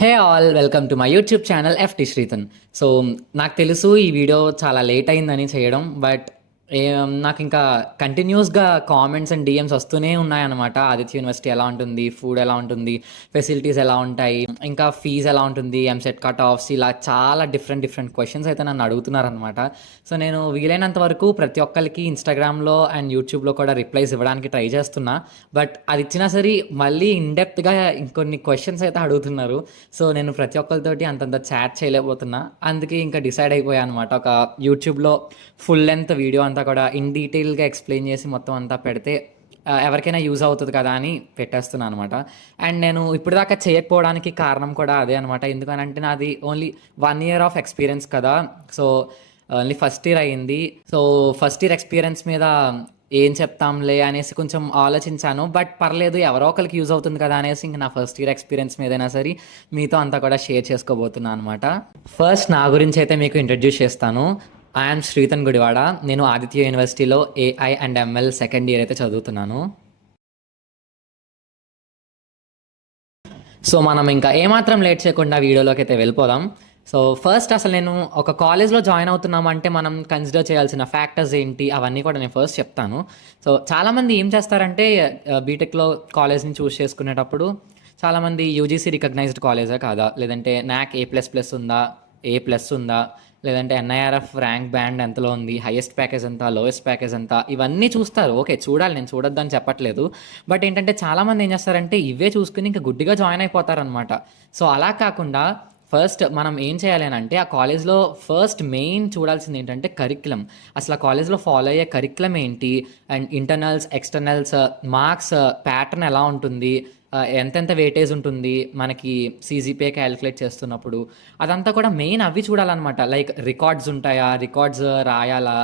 Hey all welcome to my YouTube channel FT Srithan. So నాకు తెలుసు ఈ వీడియో చాలా లేట్ అయిందని చేయడం, బట్ నాకు ఇంకా కంటిన్యూస్గా కామెంట్స్ అండ్ డిఎమ్స్ వస్తూనే ఉన్నాయన్నమాట. ఆదిత్య యూనివర్సిటీ ఎలా ఉంటుంది, ఫుడ్ ఎలా ఉంటుంది, ఫెసిలిటీస్ ఎలా ఉంటాయి, ఇంకా ఫీజు ఎలా ఉంటుంది, ఎంసెట్ కట్ ఆఫ్స్, ఇలా చాలా డిఫరెంట్ క్వశ్చన్స్ అయితే నన్ను అడుగుతున్నారనమాట. సో నేను వీలైనంత వరకు ప్రతి ఒక్కరికి ఇన్స్టాగ్రామ్లో అండ్ యూట్యూబ్లో కూడా రిప్లైస్ ఇవ్వడానికి ట్రై చేస్తున్నా. బట్ అది ఇచ్చినా సరే మళ్ళీ ఇన్డెప్త్గా ఇంకొన్ని క్వశ్చన్స్ అయితే అడుగుతున్నారు. సో నేను ప్రతి ఒక్కరితోటి అంతంత చాట్ చేయలేకపోతున్నా. అందుకే ఇంకా డిసైడ్ అయిపోయా అనమాట, ఒక యూట్యూబ్లో ఫుల్ లెంత్ వీడియో అంతా కూడా ఇన్ డీటెయిల్గా ఎక్స్ప్లెయిన్ చేసి మొత్తం అంతా పెడితే ఎవరికైనా యూజ్ అవుతుంది కదా అని పెట్టేస్తున్నాను అనమాట. అండ్ నేను ఇప్పటిదాకా చేయకపోవడానికి కారణం కూడా అదే అనమాట. ఎందుకనంటే నాది ఓన్లీ 1 year ఆఫ్ ఎక్స్పీరియన్స్ కదా. సో ఓన్లీ ఫస్ట్ ఇయర్ అయ్యింది. సో ఫస్ట్ ఇయర్ ఎక్స్పీరియన్స్ మీద ఏం చెప్తాంలే అనేసి కొంచెం ఆలోచించాను. బట్ పర్లేదు, ఎవరో ఒకరికి యూజ్ అవుతుంది కదా అనేసి ఇంక నా ఫస్ట్ ఇయర్ ఎక్స్పీరియన్స్ మీదైనా సరే మీతో అంతా కూడా షేర్ చేసుకోబోతున్నాను అనమాట. ఫస్ట్ నా గురించి అయితే మీకు ఇంట్రడ్యూస్ చేస్తాను. ఐఎమ్ శ్రీతన్ గుడివాడ. నేను ఆదిత్య యూనివర్సిటీలో AI and ML second year అయితే చదువుతున్నాను. సో మనం ఇంకా ఏమాత్రం లేట్ చేయకుండా వీడియోలోకి అయితే వెళ్ళిపోదాం. సో ఫస్ట్ అసలు నేను ఒక కాలేజ్లో జాయిన్ అవుతున్నామంటే మనం కన్సిడర్ చేయాల్సిన ఫ్యాక్టర్స్ ఏంటి అవన్నీ కూడా నేను ఫస్ట్ చెప్తాను. సో చాలామంది ఏం చేస్తారంటే బీటెక్లో కాలేజ్ని చూస్ చేసుకునేటప్పుడు చాలామంది యూజీసీ రికగ్నైజ్డ్ కాలేజా కాదా, లేదంటే నాక్ A++ ఉందా, A+ ఉందా, లేదంటే ఎన్ఐఆర్ఎఫ్ ర్యాంక్ బ్యాండ్ ఎంతలో ఉంది, హైయెస్ట్ ప్యాకేజ్ ఎంత, లోయెస్ట్ ప్యాకేజ్ ఎంత, ఇవన్నీ చూస్తారు. ఓకే, చూడాలి, నేను చూడొద్దని చెప్పట్లేదు. బట్ ఏంటంటే చాలామంది ఏం చేస్తారంటే ఇవే చూసుకుని ఇంకా గుడ్డిగా జాయిన్ అయిపోతారనమాట. సో అలా కాకుండా ఫస్ట్ మనం ఏం చేయాలి అని అంటే ఆ కాలేజ్లో ఫస్ట్ మెయిన్ చూడాల్సింది ఏంటంటే కరిక్యులం. అసలు ఆ కాలేజ్లో ఫాలో అయ్యే కరిక్యులం ఏంటి, and internals, externals, marks pattern ఎలా ఉంటుంది, ఎంతెంత వెయిటేజ్ ఉంటుంది మనకి సీజీపీఏ క్యాలిక్యులేట్ చేస్తున్నప్పుడు, అదంతా కూడా మెయిన్ అవి చూడాలన్నమాట. లైక్ రికార్డ్స్ ఉంటాయా, రికార్డ్స్ రాయాలా,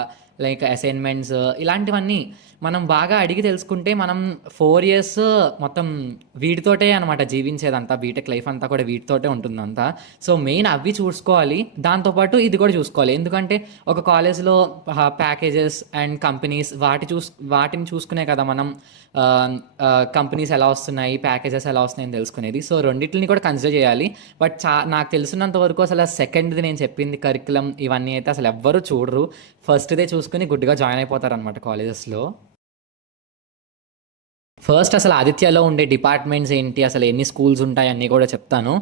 లైక్ అసైన్మెంట్స్, ఇలాంటివన్నీ మనం బాగా అడిగి తెలుసుకుంటే మనం 4 years మొత్తం వీటితోటే అనమాట జీవించేదంతా. బీటెక్ లైఫ్ అంతా కూడా వీటితోటే ఉంటుందంతా. సో మెయిన్ అవి చూసుకోవాలి, దాంతోపాటు ఇది కూడా చూసుకోవాలి. ఎందుకంటే ఒక కాలేజ్లో ప్యాకేజెస్ అండ్ కంపెనీస్ వాటిని చూసుకునే కదా మనం కంపెనీస్ ఎలా వస్తున్నాయి, ప్యాకేజెస్ ఎలా వస్తున్నాయని తెలుసుకునేది. సో రెండింటిని కూడా కన్సిడర్ చేయాలి. బట్ నాకు తెలిసినంత వరకు అసలు సెకండ్ది నేను చెప్పింది కరికులం ఇవన్నీ అయితే అసలు ఎవ్వరూ చూడరు. ఫస్ట్దే చూసుకుని గుడ్డిగా జాయిన్ అయిపోతారు అనమాట కాలేజెస్లో. ఫస్ట్ అసలు ఆదిత్యలో ఉండే డిపార్ట్మెంట్స్ ఏంటి, అసలు ఎన్ని స్కూల్స్ ఉంటాయి అన్నీ కూడా చెప్తాను.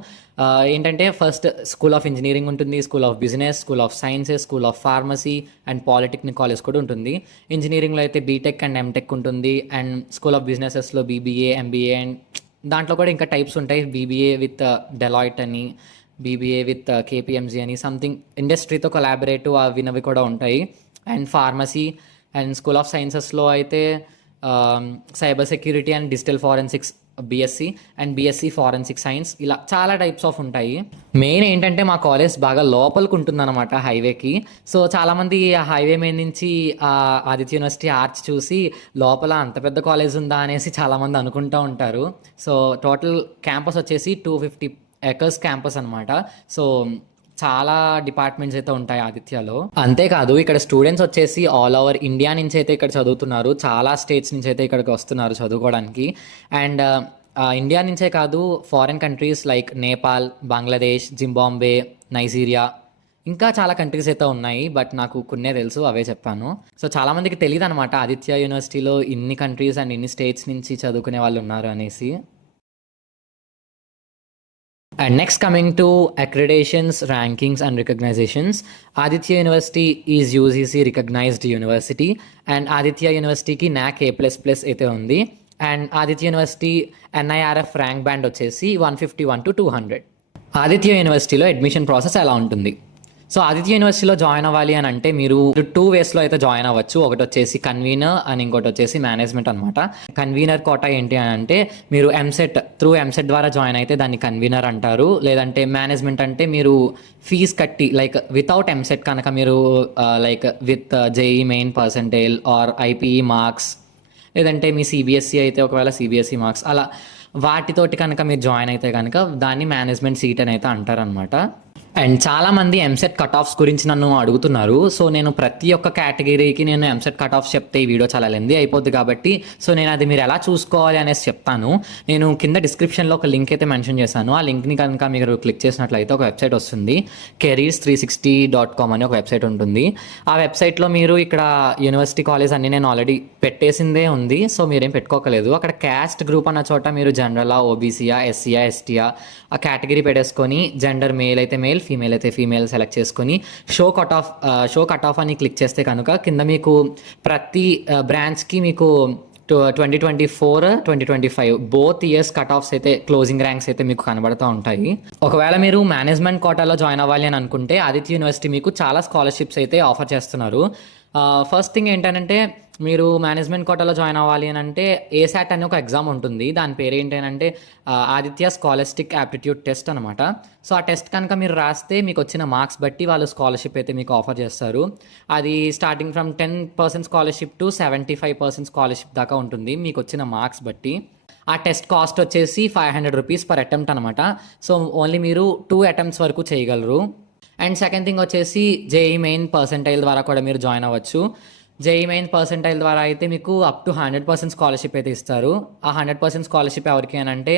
ఏంటంటే ఫస్ట్ స్కూల్ ఆఫ్ ఇంజనీరింగ్ ఉంటుంది, school of business, school of sciences, school of pharmacy and polytechnic college కూడా ఉంటుంది. ఇంజనీరింగ్లో అయితే బీటెక్ అండ్ ఎంటెక్ ఉంటుంది. అండ్ స్కూల్ ఆఫ్ బిజినెసెస్లో బీబీఏ, ఎంబీఏ, అండ్ దాంట్లో కూడా ఇంకా టైప్స్ ఉంటాయి. బీబీఏ విత్ డెలాయిట్ అని, బీబీఏ విత్ కేపీఎంజీ అని, సంథింగ్ ఇండస్ట్రీతో కొలాబరేటివ్ అవినవి కూడా ఉంటాయి. And pharmacy and school of సైన్సెస్లో అయితే cyber security and digital forensics BSc and BSc forensic science, ఇలా చాలా టైప్స్ ఆఫ్ ఉంటాయి. మెయిన్ ఏంటంటే మా కాలేజ్ బాగా లోపలికి ఉంటుందన్నమాట హైవేకి. సో చాలామంది ఆ హైవే మీద నుంచి ఆదిత్య యూనివర్సిటీ ఆర్చ్ చూసి లోపల అంత పెద్ద కాలేజ్ ఉందా అనేసి చాలామంది అనుకుంటూ ఉంటారు. సో టోటల్ క్యాంపస్ వచ్చేసి 250 acres క్యాంపస్ అనమాట. సో చాలా డిపార్ట్మెంట్స్ అయితే ఉంటాయి ఆదిత్యలో. అంతేకాదు ఇక్కడ స్టూడెంట్స్ వచ్చేసి ఆల్ ఓవర్ ఇండియా నుంచి అయితే ఇక్కడ చదువుతున్నారు. చాలా స్టేట్స్ నుంచి అయితే ఇక్కడికి వస్తున్నారు చదువుకోవడానికి. అండ్ ఇండియా నుంచే కాదు, foreign countries like Nepal, Bangladesh, Zimbabwe, Nigeria, ఇంకా చాలా కంట్రీస్ అయితే ఉన్నాయి. బట్ నాకు కొన్నే తెలుసు, అవే చెప్పాను. సో చాలామందికి తెలియదు అనమాట ఆదిత్య యూనివర్సిటీలో ఇన్ని కంట్రీస్ అండ్ ఇన్ని స్టేట్స్ నుంచి చదువుకునే వాళ్ళు ఉన్నారు అనేసి. And next, coming to accreditations, rankings and recognizations, Aditya University is UGC recognized university and Aditya University ki NAC A++ అయితే ఉంది. And Aditya university NIRF rank band వచ్చేసి 151 to 200. ఆదిత్య యూనివర్సిటీలో అడ్మిషన్ ప్రాసెస్ ఎలా ఉంటుంది? సో ఆదిత్య యూనివర్సిటీలో జాయిన్ అవ్వాలి అని అంటే మీరు 2 waysలో అయితే జాయిన్ అవ్వచ్చు. ఒకటి వచ్చేసి కన్వీనర్ అని, ఇంకోటి వచ్చేసి మేనేజ్మెంట్ అనమాట. కన్వీనర్ కోటా ఏంటి అని అంటే మీరు ఎంసెట్ ద్వారా జాయిన్ అయితే దాన్ని కన్వీనర్ అంటారు. లేదంటే మేనేజ్మెంట్ అంటే మీరు ఫీజ్ కట్టి, లైక్ వితౌట్ ఎంసెట్ కనుక మీరు like with JEE Main percentage or IPE marks, లేదంటే మీ సిబిఎస్ఈ అయితే ఒకవేళ సిబిఎస్ఈ మార్క్స్, అలా వాటితోటి కనుక మీరు జాయిన్ అయితే కనుక దాన్ని మేనేజ్మెంట్ సీట్ అని అయితే అంటారనమాట. అండ్ చాలామంది ఎంసెట్ కట్ ఆఫ్స్ గురించి నన్ను అడుగుతున్నారు. సో నేను ప్రతి ఒక్క కేటగిరీకి నేను ఎంసెట్ కట్ ఆఫ్స్ చెప్తే ఈ వీడియో చాలా లెంది అయిపోద్ది కాబట్టి సో నేను అది మీరు ఎలా చూసుకోవాలి అనేసి చెప్తాను. నేను కింద డిస్క్రిప్షన్లో ఒక లింక్ అయితే మెన్షన్ చేశాను. ఆ లింక్ని కనుక మీరు క్లిక్ చేసినట్లయితే ఒక వెబ్సైట్ వస్తుంది. careers360.com అని ఒక వెబ్సైట్ ఉంటుంది. ఆ వెబ్సైట్లో మీరు ఇక్కడ యూనివర్సిటీ కాలేజ్ అన్ని నేను ఆల్రెడీ పెట్టేసిందే ఉంది. సో మీరేం పెట్టుకోకలేదు. అక్కడ క్యాస్ట్ గ్రూప్ అన్న చోట మీరు జనరలా, ఓబీసీయా, ఎస్సీయా, ఎస్టీయా ఆ కేటగిరీ పెట్టేసుకొని జెండర్ మేల్ అయితే మేల్, ఫీమేల్ అయితే ఫీమేల్ సెలెక్ట్ చేసుకొని షో కట్ ఆఫ్ అని క్లిక్ చేస్తే కనుక కింద మీకు ప్రతి బ్రాంచ్కి మీకు 2024, 2025 బోత్ ఇయర్స్ కట్ ఆఫ్స్ అయితే క్లోజింగ్ ర్యాంక్స్ అయితే మీకు కనబడుతూ ఉంటాయి. ఒకవేళ మీరు మేనేజ్మెంట్ కోటాలో జాయిన్ అవ్వాలి అని అనుకుంటే ఆదిత్య యూనివర్సిటీ మీకు చాలా స్కాలర్షిప్స్ అయితే ఆఫర్ చేస్తున్నారు. ఫస్ట్ థింగ్ ఏంటంటే మీరు మేనేజ్మెంట్ కోటాలో జాయిన్ అవ్వాలి అని అంటే ఏసాట్ అనే ఒక ఎగ్జామ్ ఉంటుంది. దాని పేరు ఏంటంటే ఆదిత్య స్కాలర్స్టిక్ యాప్టిట్యూడ్ టెస్ట్ అనమాట. సో ఆ టెస్ట్ కనుక మీరు రాస్తే మీకు వచ్చిన మార్క్స్ బట్టి వాళ్ళు స్కాలర్షిప్ అయితే మీకు ఆఫర్ చేస్తారు. అది starting from 10% scholarship to 75% scholarship దాకా ఉంటుంది మీకు వచ్చిన మార్క్స్ బట్టి. ఆ టెస్ట్ కాస్ట్ వచ్చేసి 500 రూపీస్ పర్ అటెంప్ట్ అనమాట. సో ఓన్లీ మీరు 2 అటెంప్ట్స్ వరకు చేయగలరు. అండ్ సెకండ్ థింగ్ వచ్చేసి జేఈ మెయిన్ పర్సెంటైల్ ద్వారా కూడా మీరు జాయిన్ అవ్వచ్చు. జేఈ మెయిన్ పర్సెంటైల్ ద్వారా అయితే మీకు అప్ టు 100% స్కాలర్షిప్ అయితే ఇస్తారు. ఆ 100% స్కాలర్షిప్ ఎవరికి అని అంటే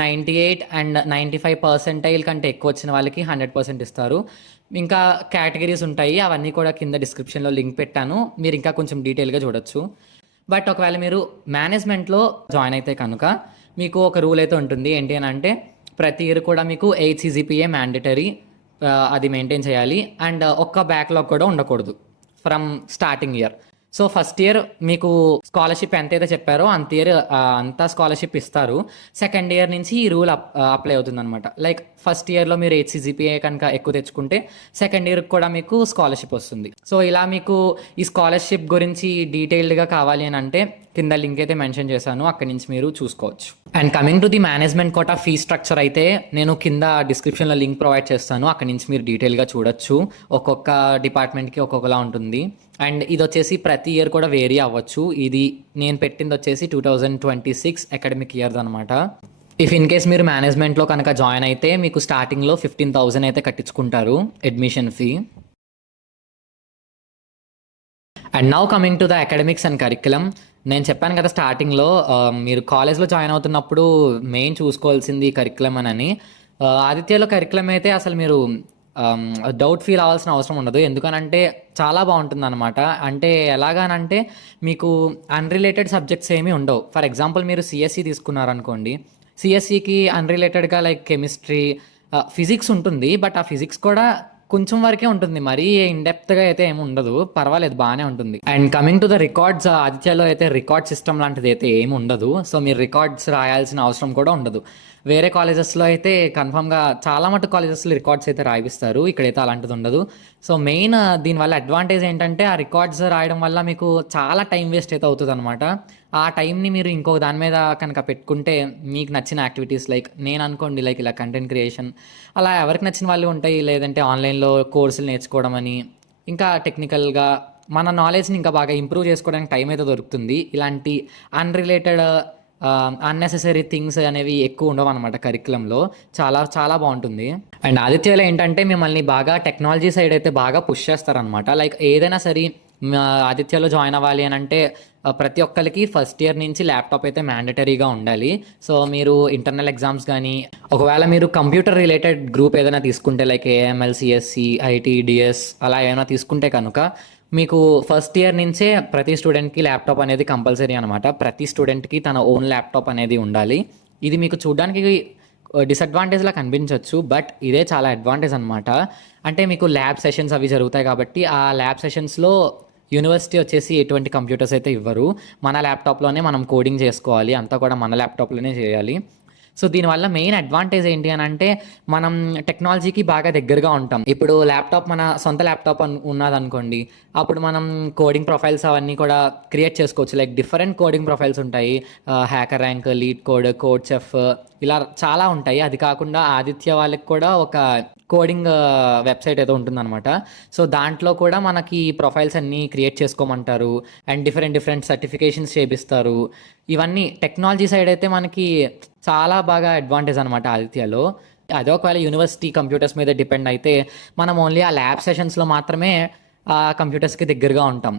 98 అండ్ 95% కంటే ఎక్కువ వచ్చిన వాళ్ళకి 100% ఇస్తారు. ఇంకా కేటగిరీస్ ఉంటాయి, అవన్నీ కూడా కింద డిస్క్రిప్షన్లో లింక్ పెట్టాను, మీరు ఇంకా కొంచెం డీటెయిల్గా చూడొచ్చు. బట్ ఒకవేళ మీరు మేనేజ్మెంట్లో జాయిన్ అయితే కనుక మీకు ఒక రూల్ అయితే ఉంటుంది. ఏంటి అని అంటే ప్రతి ఇయర్ కూడా మీకు 8 CGPA మ్యాండేటరీ, అది మెయింటైన్ చేయాలి. అండ్ ఒక్క బ్యాక్లాగ్ కూడా ఉండకూడదు from starting year. So first year మీకు స్కాలర్షిప్ ఎంతైతే చెప్పారో అంత స్కాలర్షిప్ ఇస్తారు. సెకండ్ ఇయర్ నుంచి ఈ రూల్ అప్లై అవుతుంది అనమాట. లైక్ ఫస్ట్ ఇయర్లో మీరు 8 CGPA కనుక ఎక్కువ తెచ్చుకుంటే సెకండ్ ఇయర్కి కూడా మీకు స్కాలర్షిప్ వస్తుంది. సో ఇలా మీకు ఈ స్కాలర్షిప్ గురించి డీటెయిల్డ్గా కావాలి అని అంటే కింద లింక్ అయితే మెన్షన్ చేశాను, అక్కడి నుంచి మీరు చూసుకోవచ్చు. And coming to the management quota fee structure అయితే నేను కింద డిస్క్రిప్షన్లో లింక్ ప్రొవైడ్ చేస్తాను, అక్కడి నుంచి మీరు డీటెయిల్గా చూడొచ్చు. ఒక్కొక్క డిపార్ట్మెంట్కి ఒక్కొక్కలా ఉంటుంది. అండ్ ఇది వచ్చేసి ప్రతి ఇయర్ కూడా వేరీ అవ్వచ్చు. ఇది నేను పెట్టింది వచ్చేసి 2026 అకాడమిక్ ఇయర్ అనమాట. ఇఫ్ ఇన్ కేస్ మీరు మేనేజ్మెంట్లో కనుక జాయిన్ అయితే మీకు స్టార్టింగ్లో 15,000 అయితే కట్టించుకుంటారు admission fee. And now coming to the academics and curriculum. నేను చెప్పాను కదా స్టార్టింగ్లో మీరు కాలేజ్లో జాయిన్ అవుతున్నప్పుడు మెయిన్ చూసుకోవాల్సింది కరిక్యులం అని. ఆదిత్యలో కరిక్యులం అయితే అసలు మీరు డౌట్ ఫీల్ అవ్వాల్సిన అవసరం ఉండదు. ఎందుకనంటే చాలా బాగుంటుంది అనమాట. అంటే ఎలాగానంటే మీకు అన్రిలేటెడ్ సబ్జెక్ట్స్ ఏమీ ఉండవు. ఫర్ ఎగ్జాంపుల్ మీరు సిఎస్సి తీసుకున్నారనుకోండి, సిఎస్సికి అన్రిలేటెడ్గా లైక్ కెమిస్ట్రీ, ఫిజిక్స్ ఉంటుంది. బట్ ఆ ఫిజిక్స్ కూడా కొంచెం వరకే ఉంటుంది, మరీ ఇన్డెప్త్గా అయితే ఏమి ఉండదు, పర్వాలేదు, బాగానే ఉంటుంది. And coming to the records, ఆదిత్యలో అయితే రికార్డ్ సిస్టమ్ లాంటిది అయితే ఏమి ఉండదు. సో మీరు రికార్డ్స్ రాయాల్సిన అవసరం కూడా ఉండదు. వేరే కాలేజెస్లో అయితే కన్ఫామ్గా చాలా మటు కాలేజెస్లో రికార్డ్స్ అయితే రాయిస్తారు, ఇక్కడైతే అలాంటిది ఉండదు. సో మెయిన్ దీనివల్ల అడ్వాంటేజ్ ఏంటంటే ఆ రికార్డ్స్ రాయడం వల్ల మీకు చాలా టైం వేస్ట్ అయితే అవుతుంది అనమాట. ఆ టైంని మీరు ఇంకో దాని మీద కనుక పెట్టుకుంటే మీకు నచ్చిన యాక్టివిటీస్, లైక్ నేను అనుకోండి లైక్ ఇలా కంటెంట్ క్రియేషన్, అలా ఎవరికి నచ్చిన వాళ్ళు ఉంటాయి. లేదంటే ఆన్లైన్లో కోర్సులు నేర్చుకోవడం అని, ఇంకా టెక్నికల్గా మన నాలెడ్జ్ని ఇంకా బాగా ఇంప్రూవ్ చేసుకోవడానికి టైం అయితే దొరుకుతుంది. ఇలాంటి అన్రిలేటెడ్ అన్నెసెసరీ థింగ్స్ అనేవి ఎక్కువ ఉండవు అనమాట కరిక్యులంలో. చాలా చాలా బాగుంటుంది. అండ్ ఆదిత్యలో ఏంటంటే మిమ్మల్ని బాగా టెక్నాలజీ సైడ్ అయితే బాగా పుష్ చేస్తారనమాట. లైక్ ఏదైనా సరే ఆదిత్యలో జాయిన్ అవ్వాలి అని అంటే ప్రతి ఒక్కరికి ఫస్ట్ ఇయర్ నుంచి ల్యాప్టాప్ అయితే మ్యాండటరీగా ఉండాలి. సో మీరు ఇంటర్నల్ ఎగ్జామ్స్ కానీ, ఒకవేళ మీరు కంప్యూటర్ రిలేటెడ్ గ్రూప్ ఏదైనా తీసుకుంటే like AML, CSC, IT, DS అలా ఏమైనా తీసుకుంటే కనుక మీకు ఫస్ట్ ఇయర్ నుంచే ప్రతి స్టూడెంట్కి ల్యాప్టాప్ అనేది కంపల్సరీ అనమాట. ప్రతి స్టూడెంట్కి తన ఓన్ ల్యాప్టాప్ అనేది ఉండాలి. ఇది మీకు చూడడానికి డిసడ్వాంటేజ్లా కనిపించవచ్చు, బట్ ఇదే చాలా అడ్వాంటేజ్ అనమాట. అంటే మీకు ల్యాబ్ సెషన్స్ అవి జరుగుతాయి కాబట్టి ఆ ల్యాబ్ సెషన్స్లో యూనివర్సిటీ వచ్చేసి ఎటువంటి కంప్యూటర్స్ అయితే ఇవ్వరు. మన ల్యాప్టాప్లోనే మనం కోడింగ్ చేసుకోవాలి, అంతా కూడా మన ల్యాప్టాప్లోనే చేయాలి. సో దీనివల్ల మెయిన్ అడ్వాంటేజ్ ఏంటి అని అంటే మనం టెక్నాలజీకి బాగా దగ్గరగా ఉంటాం. ఇప్పుడు ల్యాప్టాప్ మన సొంత ల్యాప్టాప్ ఉన్నదనుకోండి, అప్పుడు మనం కోడింగ్ ప్రొఫైల్స్ అవన్నీ కూడా క్రియేట్ చేసుకోవచ్చు. లైక్ డిఫరెంట్ కోడింగ్ ప్రొఫైల్స్ ఉంటాయి, hacker rank, lead code, code chef, ఇలా చాలా ఉంటాయి. అది కాకుండా ఆదిత్య వాళ్ళకి కూడా ఒక కోడింగ్ వెబ్సైట్ ఏదో ఉంటుందన్నమాట. సో దాంట్లో కూడా మనకి ప్రొఫైల్స్ అన్నీ క్రియేట్ చేసుకోమంటారు అండ్ డిఫరెంట్ సర్టిఫికేషన్స్ చేపిస్తారు. ఇవన్నీ టెక్నాలజీ సైడ్ అయితే మనకి చాలా బాగా అడ్వాంటేజ్ అనమాట ఆదిత్యలో. అదే ఒకవేళ యూనివర్సిటీ కంప్యూటర్స్ మీద డిపెండ్ అయితే మనం ఓన్లీ ఆ ల్యాబ్ సెషన్స్లో మాత్రమే ఆ కంప్యూటర్స్కి దగ్గరగా ఉంటాం.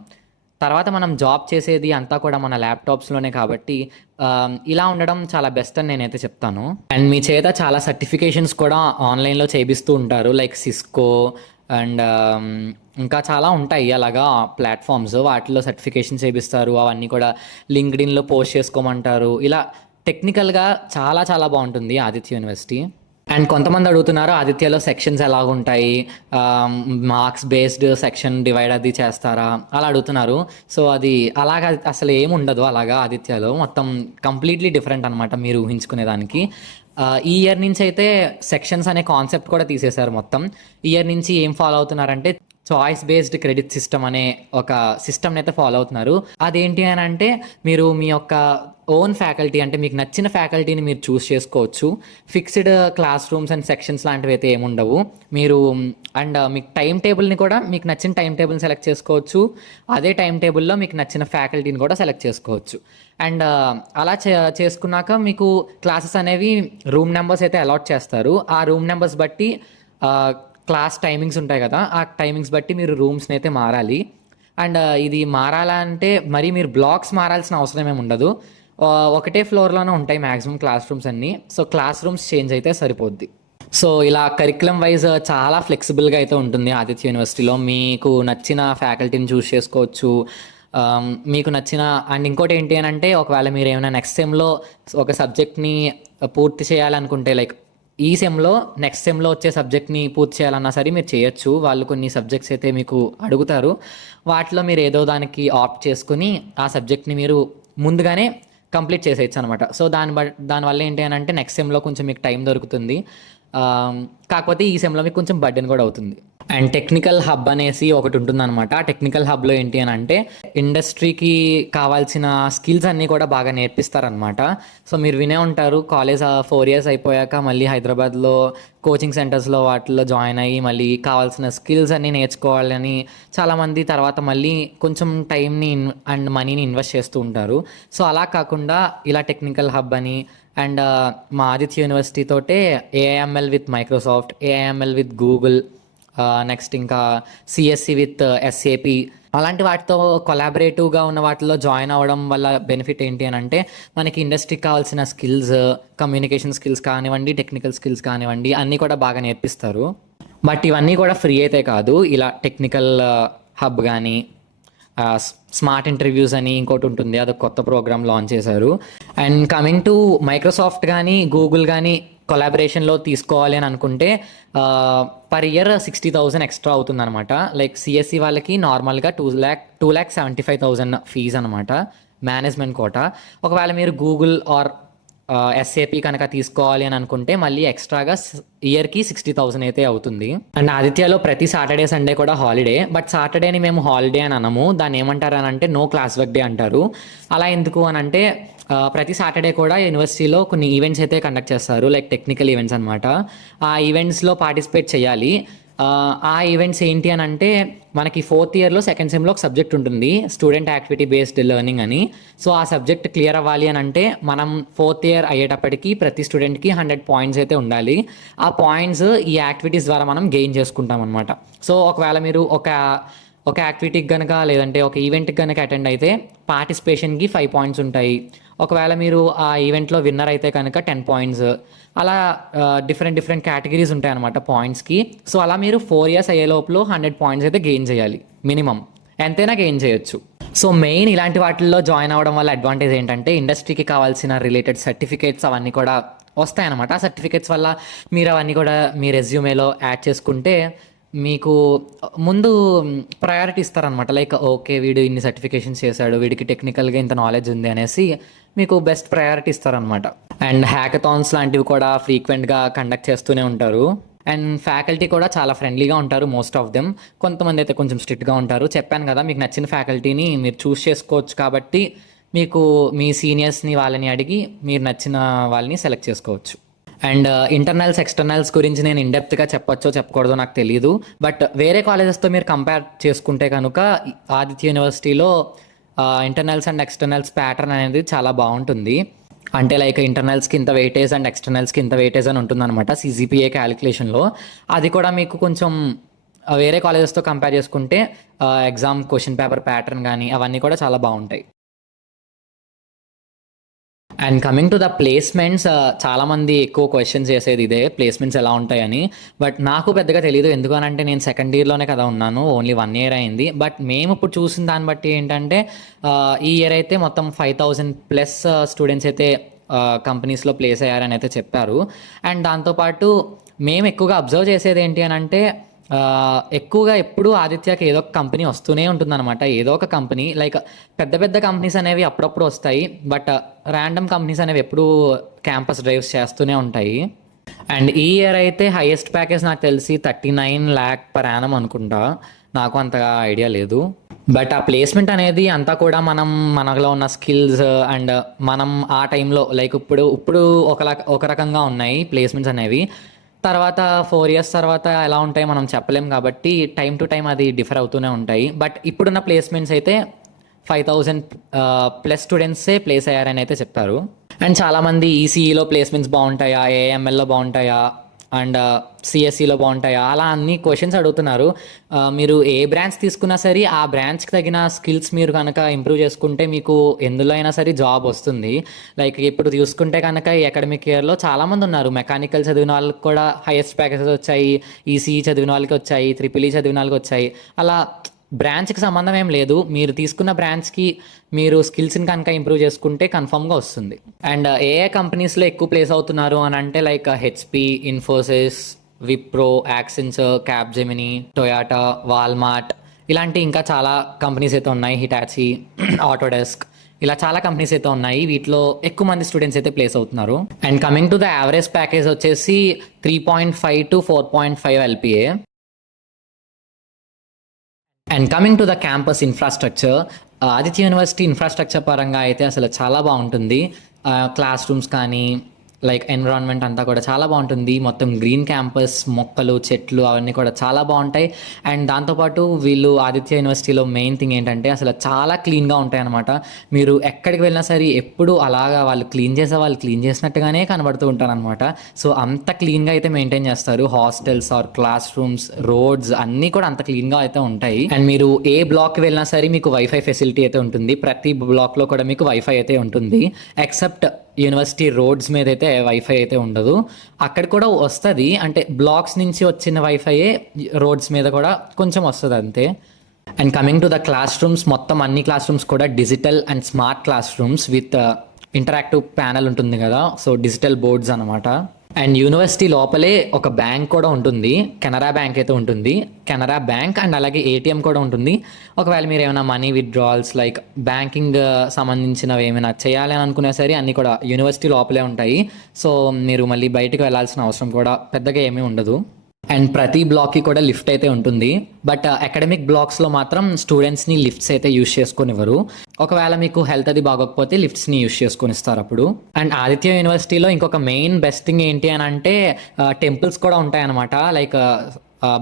తర్వాత మనం జాబ్ చేసేది అంతా కూడా మన ల్యాప్టాప్స్లోనే కాబట్టి ఇలా ఉండడం చాలా బెస్ట్ అని నేనైతే చెప్తాను. అండ్ మీ చేత చాలా సర్టిఫికేషన్స్ కూడా ఆన్లైన్లో చేపిస్తూ ఉంటారు, లైక్ సిస్కో అండ్ ఇంకా చాలా ఉంటాయి అలాగా ప్లాట్ఫామ్స్. వాటిలో సర్టిఫికేషన్ చేపిస్తారు, అవన్నీ కూడా లింక్డ్ఇన్లో పోస్ట్ చేసుకోమంటారు. ఇలా టెక్నికల్గా చాలా చాలా బాగుంటుంది ఆదిత్య యూనివర్సిటీ. అండ్ కొంతమంది అడుగుతున్నారు ఆదిత్యలో సెక్షన్స్ ఎలాగుంటాయి, మార్క్స్ బేస్డ్ సెక్షన్ డివైడ్ అది చేస్తారా అలా అడుగుతున్నారు. సో అది అలాగా అసలు ఏమి ఉండదు అలాగా ఆదిత్యలో, మొత్తం కంప్లీట్లీ డిఫరెంట్ అనమాట మీరు ఊహించుకునేదానికి. ఈ ఇయర్ నుంచి అయితే సెక్షన్స్ అనే కాన్సెప్ట్ కూడా తీసేశారు మొత్తం. ఈ ఇయర్ నుంచి ఏం ఫాలో అవుతున్నారంటే చాయిస్ బేస్డ్ క్రెడిట్ సిస్టమ్ అనే ఒక సిస్టమ్ని అయితే ఫాలో అవుతున్నారు. అదేంటి అని అంటే మీరు మీ యొక్క ఓన్ ఫ్యాకల్టీ, అంటే మీకు నచ్చిన ఫ్యాకల్టీని మీరు చూస్ చేసుకోవచ్చు. Fixed class rooms and sections లాంటివి అయితే ఏముండవు. మీరు అండ్ మీకు టైం టేబుల్ని కూడా మీకు నచ్చిన టైం టేబుల్ని సెలెక్ట్ చేసుకోవచ్చు. అదే టైం టేబుల్లో మీకు నచ్చిన ఫ్యాకల్టీని కూడా సెలెక్ట్ చేసుకోవచ్చు. అండ్ అలా చేసుకున్నాక మీకు క్లాసెస్ అనేవి రూమ్ నెంబర్స్ అయితే అలాట్ చేస్తారు. ఆ రూమ్ నెంబర్స్ బట్టి క్లాస్ టైమింగ్స్ ఉంటాయి కదా, ఆ టైమింగ్స్ బట్టి మీరు రూమ్స్ని అయితే మారాలి. అండ్ ఇది మారాలంటే మరి మీరు బ్లాక్స్ మారాల్సిన అవసరం ఏమి ఉండదు. ఒకటే ఫ్లోర్లోనే ఉంటాయి మ్యాక్సిమం క్లాస్ రూమ్స్ అన్నీ. సో క్లాస్ రూమ్స్ చేంజ్ అయితే సరిపోద్ది. సో ఇలా కరికులం వైజ్ చాలా ఫ్లెక్సిబుల్గా అయితే ఉంటుంది ఆదిత్య యూనివర్సిటీలో. మీకు నచ్చిన ఫ్యాకల్టీని చూస్ చేసుకోవచ్చు, మీకు నచ్చిన. అండ్ ఇంకోటి ఏంటి అని అంటే ఒకవేళ మీరు ఏమైనా నెక్స్ట్ సెమ్లో ఒక సబ్జెక్ట్ని పూర్తి చేయాలనుకుంటే, లైక్ ఈ సెమ్లో నెక్స్ట్ సెమ్లో వచ్చే సబ్జెక్ట్ని పూర్తి చేయాలన్నా సరే మీరు చేయొచ్చు. వాళ్ళు కొన్ని సబ్జెక్ట్స్ అయితే మీకు అడుగుతారు, వాటిలో మీరు ఏదో దానికి ఆప్ట్ చేసుకుని ఆ సబ్జెక్ట్ని మీరు ముందుగానే కంప్లీట్ చేసేయచ్చు అనమాట. సో దానివల్ల ఏంటి అని అంటే నెక్స్ట్ సెమ్లో కొంచెం మీకు టైం దొరుకుతుంది. కాకపోతే ఈ సెమ్లో మీకు కొంచెం బర్డెన్ కూడా అవుతుంది. అండ్ టెక్నికల్ హబ్ అనేసి ఒకటి ఉంటుందన్నమాట. ఆ టెక్నికల్ హబ్లో ఏంటి అని అంటే ఇండస్ట్రీకి కావాల్సిన స్కిల్స్ అన్నీ కూడా బాగా నేర్పిస్తారనమాట. సో మీరు వినే ఉంటారు, కాలేజ్ 4 years అయిపోయాక మళ్ళీ హైదరాబాద్లో కోచింగ్ సెంటర్స్లో వాటిల్లో జాయిన్ అయ్యి మళ్ళీ కావాల్సిన స్కిల్స్ అన్నీ నేర్చుకోవాలని చాలామంది తర్వాత మళ్ళీ కొంచెం టైంని అండ్ మనీని ఇన్వెస్ట్ చేస్తూ ఉంటారు. సో అలా కాకుండా ఇలా టెక్నికల్ హబ్ అని అండ్ మా ఆదిత్య యూనివర్సిటీ తోటే AIML with Microsoft, AIML with Google, next ఇంకా సిఎస్సి విత్ ఎస్ఏపి, అలాంటి వాటితో కొలాబరేటివ్గా ఉన్న వాటిలో జాయిన్ అవ్వడం వల్ల బెనిఫిట్ ఏంటి అని అంటే మనకి ఇండస్ట్రీకి కావాల్సిన స్కిల్స్, కమ్యూనికేషన్ స్కిల్స్ కానివ్వండి, టెక్నికల్ స్కిల్స్ కానివ్వండి, అన్నీ కూడా బాగా నేర్పిస్తారు. బట్ ఇవన్నీ కూడా ఫ్రీ అయితే కాదు. ఇలా టెక్నికల్ హబ్ కానీ స్మార్ట్ ఇంటర్వ్యూస్ అని ఇంకోటి ఉంటుంది, అదొక కొత్త ప్రోగ్రామ్ లాంచ్ చేశారు. అండ్ కమింగ్ టు మైక్రోసాఫ్ట్ కానీ గూగుల్ కానీ కొలాబరేషన్లో తీసుకోవాలి అని అనుకుంటే పర్ ఇయర్ 60,000 ఎక్స్ట్రా అవుతుంది అనమాట. లైక్ సిఎస్సి వాళ్ళకి నార్మల్గా 2,75,000 ఫీజు అనమాట, మేనేజ్మెంట్ కోటా. ఒకవేళ మీరు గూగుల్ ఆర్ ఎస్ఏపి కనుక తీసుకోవాలి అని అనుకుంటే మళ్ళీ ఎక్స్ట్రాగా ఇయర్కి 60,000 అయితే అవుతుంది. అండ్ ఆదిత్యలో ప్రతి సాటర్డే సండే కూడా హాలిడే. బట్ సాటర్డేని మేము హాలిడే అని అనము, దాన్ని ఏమంటారు అని అంటే నో క్లాస్ వర్క్ డే అంటారు. అలా ఎందుకు అని అంటే ప్రతి సాటర్డే కూడా యూనివర్సిటీలో కొన్ని ఈవెంట్స్ అయితే కండక్ట్ చేస్తారు, లైక్ టెక్నికల్ ఈవెంట్స్ అనమాట. ఆ ఈవెంట్స్లో పార్టిసిపేట్ చేయాలి. ఆ ఈవెంట్స్ ఏంటి అని అంటే మనకి 4th yearలో సెకండ్ సెమ్లో ఒక సబ్జెక్ట్ ఉంటుంది, స్టూడెంట్ యాక్టివిటీ బేస్డ్ లెర్నింగ్ అని. సో ఆ సబ్జెక్ట్ క్లియర్ అవ్వాలి అని అంటే మనం 4th year అయ్యేటప్పటికి ప్రతి స్టూడెంట్కి 100 points అయితే ఉండాలి. ఆ పాయింట్స్ ఈ యాక్టివిటీస్ ద్వారా మనం గెయిన్ చేసుకుంటాం అనమాట. సో ఒకవేళ మీరు ఒక యాక్టివిటీకి కనుక లేదంటే ఒక ఈవెంట్కి కనుక అటెండ్ అయితే పార్టిసిపేషన్కి 5 points ఉంటాయి. ఒకవేళ మీరు ఆ ఈవెంట్లో విన్నర్ అయితే కనుక 10 points. అలా డిఫరెంట్ కేటగిరీస్ ఉంటాయి అనమాట పాయింట్స్కి. సో అలా మీరు 4 years అయ్యే లోపల 100 points అయితే గెయిన్ చేయాలి మినిమం, ఎంతైనా గెయిన్ చేయొచ్చు. సో మెయిన్ ఇలాంటి వాటిల్లో జాయిన్ అవ్వడం వల్ల అడ్వాంటేజ్ ఏంటంటే ఇండస్ట్రీకి కావాల్సిన రిలేటెడ్ సర్టిఫికేట్స్ అవన్నీ కూడా వస్తాయన్నమాట. ఆ సర్టిఫికేట్స్ వల్ల మీరు అవన్నీ కూడా మీ రెజ్యూమేలో యాడ్ చేసుకుంటే మీకు ముందు ప్రయారిటీ ఇస్తారనమాట. లైక్ ఓకే వీడు ఇన్ని సర్టిఫికేషన్స్ చేశాడు, వీడికి టెక్నికల్గా ఇంత నాలెడ్జ్ ఉంది అనేసి మీకు బెస్ట్ ప్రయారిటీ ఇస్తారనమాట. అండ్ హ్యాకథాన్స్ లాంటివి కూడా ఫ్రీక్వెంట్గా కండక్ట్ చేస్తూనే ఉంటారు. అండ్ ఫ్యాకల్టీ కూడా చాలా ఫ్రెండ్లీగా ఉంటారు మోస్ట్ ఆఫ్ దెమ్. కొంతమంది అయితే కొంచెం స్ట్రిక్ట్గా ఉంటారు. చెప్పాను కదా మీకు నచ్చిన ఫ్యాకల్టీని మీరు చూస్ చేసుకోవచ్చు కాబట్టి మీకు మీ సీనియర్స్ని వాళ్ళని అడిగి మీరు నచ్చిన వాళ్ళని సెలెక్ట్ చేసుకోవచ్చు. అండ్ ఇంటర్నల్స్ ఎక్స్టర్నల్స్ గురించి నేను ఇన్డెప్త్గా చెప్పొచ్చో చెప్పకూడదో నాకు తెలియదు. బట్ వేరే కాలేజెస్తో మీరు కంపేర్ చేసుకుంటే కనుక ఆదిత్య యూనివర్సిటీలో ఇంటర్నల్స్ అండ్ ఎక్స్టర్నల్స్ ప్యాటర్న్ అనేది చాలా బాగుంటుంది. అంటే లైక్ ఇంటర్నల్స్కి ఇంత వెయిటేజ్ అండ్ ఎక్స్టర్నల్స్కి ఇంత వెయిటేజ్ అని ఉంటుందన్నమాట సిజిపిఏ క్యాలిక్యులేషన్లో. అది కూడా మీకు కొంచెం వేరే కాలేజెస్తో కంపేర్ చేసుకుంటే ఎగ్జామ్ క్వశ్చన్ పేపర్ ప్యాటర్న్ కానీ అవన్నీ కూడా చాలా బాగుంటాయి. And coming to the placements, చాలామంది ఎక్కువ క్వశ్చన్స్ చేసేది ఇదే, ప్లేస్మెంట్స్ ఎలా ఉంటాయని. బట్ నాకు పెద్దగా తెలియదు, ఎందుకనంటే నేను సెకండ్ ఇయర్లోనే కదా ఉన్నాను, ఓన్లీ 1 ఇయర్ అయింది. బట్ మేము ఇప్పుడు చూసిన దాన్ని బట్టి ఏంటంటే ఈ ఇయర్ అయితే మొత్తం 5,000+ స్టూడెంట్స్ అయితే కంపెనీస్లో ప్లేస్ అయ్యారని అయితే చెప్పారు. అండ్ దాంతోపాటు మేము ఎక్కువగా అబ్జర్వ్ చేసేది ఏంటి అని అంటే ఎక్కువగా ఎప్పుడు ఆదిత్యకి ఏదో ఒక కంపెనీ వస్తూనే ఉంటుందన్నమాట. ఏదో ఒక కంపెనీ, లైక్ పెద్ద పెద్ద కంపెనీస్ అనేవి అప్పుడప్పుడు వస్తాయి, బట్ ర్యాండమ్ కంపెనీస్ అనేవి ఎప్పుడు క్యాంపస్ డ్రైవ్స్ చేస్తూనే ఉంటాయి. అండ్ ఈ ఇయర్ అయితే హైయెస్ట్ ప్యాకేజ్ నాకు తెలిసి 39 lakh per annum అనుకుంటా, నాకు అంతగా ఐడియా లేదు. బట్ ఆ ప్లేస్మెంట్ అనేది అంతా కూడా మనలో ఉన్న స్కిల్స్ అండ్ మనం ఆ టైంలో లైక్ ఇప్పుడు ఒక రకంగా ఉన్నాయి ప్లేస్మెంట్స్ అనేవి. తర్వాత 4 years తర్వాత ఎలా ఉంటాయి మనం చెప్పలేం, కాబట్టి టైం టు టైం అది డిఫర్ అవుతూనే ఉంటాయి. బట్ ఇప్పుడున్న ప్లేస్మెంట్స్ అయితే 5,000+ స్టూడెంట్సే ప్లేస్ అయ్యారని అయితే చెప్తారు. అండ్ చాలామంది ఈసీఈలో ప్లేస్మెంట్స్ బాగుంటాయా, ఏఎంఎల్లో బాగుంటాయా, అండ్ సిఎస్సిలో బాగుంటాయా, అలా అన్ని క్వశ్చన్స్ అడుగుతున్నారు. మీరు ఏ బ్రాంచ్ తీసుకున్నా సరే ఆ బ్రాంచ్కి తగిన స్కిల్స్ మీరు కనుక ఇంప్రూవ్ చేసుకుంటే మీకు ఎందులో అయినా సరే జాబ్ వస్తుంది. లైక్ ఇప్పుడు చూసుకుంటే కనుక ఈ అకాడమిక్ ఇయర్లో చాలామంది ఉన్నారు, మెకానికల్ చదివిన వాళ్ళకి కూడా హైయెస్ట్ ప్యాకేజెస్ వచ్చాయి, ఈసీఈ చదివిన వాళ్ళకి వచ్చాయి, ట్రిపుల్ ఈ చదివిన వాళ్ళకి వచ్చాయి. అలా బ్రాంచ్కి సంబంధం ఏం లేదు, మీరు తీసుకున్న బ్రాంచ్కి మీరు స్కిల్స్ని కనుక ఇంప్రూవ్ చేసుకుంటే కన్ఫామ్గా వస్తుంది. అండ్ ఏ కంపెనీస్లో ఎక్కువ ప్లేస్ అవుతున్నారు అని అంటే like HP, Infosys, Wipro, Accenture, Capgemini, Toyota, Walmart, ఇలాంటి ఇంకా చాలా కంపెనీస్ అయితే ఉన్నాయి, హిటాచి, ఆటోడెస్క్, ఇలా చాలా కంపెనీస్ అయితే ఉన్నాయి. వీటిలో ఎక్కువ మంది స్టూడెంట్స్ అయితే ప్లేస్ అవుతున్నారు. And coming to the average package వచ్చేసి 3.5 to 4.5 LPA. And coming to the campus infrastructure, Aditya university infrastructure పరంగా అయితే అసలు చాలా బాగుంటుంది. క్లాస్ రూమ్స్ కానీ లైక్ ఎన్విరాన్మెంట్ అంతా కూడా చాలా బాగుంటుంది. మొత్తం గ్రీన్ క్యాంపస్, మొక్కలు, చెట్లు అవన్నీ కూడా చాలా బాగుంటాయి. అండ్ దాంతోపాటు వీళ్ళు ఆదిత్య యూనివర్సిటీలో మెయిన్ థింగ్ ఏంటంటే అసలు చాలా క్లీన్గా ఉంటాయి అనమాట. మీరు ఎక్కడికి వెళ్ళినా సరే ఎప్పుడు అలాగా వాళ్ళు క్లీన్ చేసినట్టుగానే కనబడుతూ ఉంటారు అనమాట. సో అంత క్లీన్గా అయితే మెయింటైన్ చేస్తారు. Hostels or class rooms, roads అన్నీ కూడా అంత క్లీన్గా అయితే ఉంటాయి. అండ్ మీరు ఏ బ్లాక్కి వెళ్ళినా సరే మీకు వైఫై ఫెసిలిటీ అయితే ఉంటుంది. ప్రతి బ్లాక్లో కూడా మీకు వైఫై అయితే ఉంటుంది. ఎక్సెప్ట్ యూనివర్సిటీ రోడ్స్ మీద అయితే వైఫై అయితే ఉండదు. అక్కడ కూడా వస్తుంది, అంటే బ్లాక్స్ నుంచి వచ్చిన వైఫైయే రోడ్స్ మీద కూడా కొంచెం వస్తుంది అంతే. And coming to the class rooms, మొత్తం అన్ని క్లాస్ రూమ్స్ కూడా digital and smart class rooms with interactive panel ఉంటుంది కదా, సో డిజిటల్ బోర్డ్స్ అనమాట. అండ్ యూనివర్సిటీ లోపలే ఒక బ్యాంక్ కూడా ఉంటుంది, కెనరా బ్యాంక్ అయితే ఉంటుంది. కెనరా బ్యాంక్ అండ్ అలాగే ఏటీఎం కూడా ఉంటుంది. ఒకవేళ మీరు ఏమైనా మనీ విత్డ్రాల్స్ లైక్ బ్యాంకింగ్ సంబంధించినవి ఏమైనా చేయాలి అని అనుకునే సరే అన్నీ కూడా యూనివర్సిటీ లోపలే ఉంటాయి. సో మీరు మళ్ళీ బయటకు వెళ్ళాల్సిన అవసరం కూడా పెద్దగా ఏమీ ఉండదు. అండ్ ప్రతి బ్లాక్కి కూడా లిఫ్ట్ అయితే ఉంటుంది. బట్ అకాడమిక్ బ్లాక్స్లో మాత్రం స్టూడెంట్స్ని లిఫ్ట్స్ అయితే యూజ్ చేసుకొనివ్వరు. ఒకవేళ మీకు హెల్త్ అది బాగోకపోతే లిఫ్ట్స్ని యూజ్ చేసుకొని ఇస్తారు అప్పుడు. అండ్ ఆదిత్య యూనివర్సిటీలో ఇంకొక మెయిన్ బెస్ట్ థింగ్ ఏంటి అని అంటే టెంపుల్స్ కూడా ఉంటాయన్నమాట. లైక్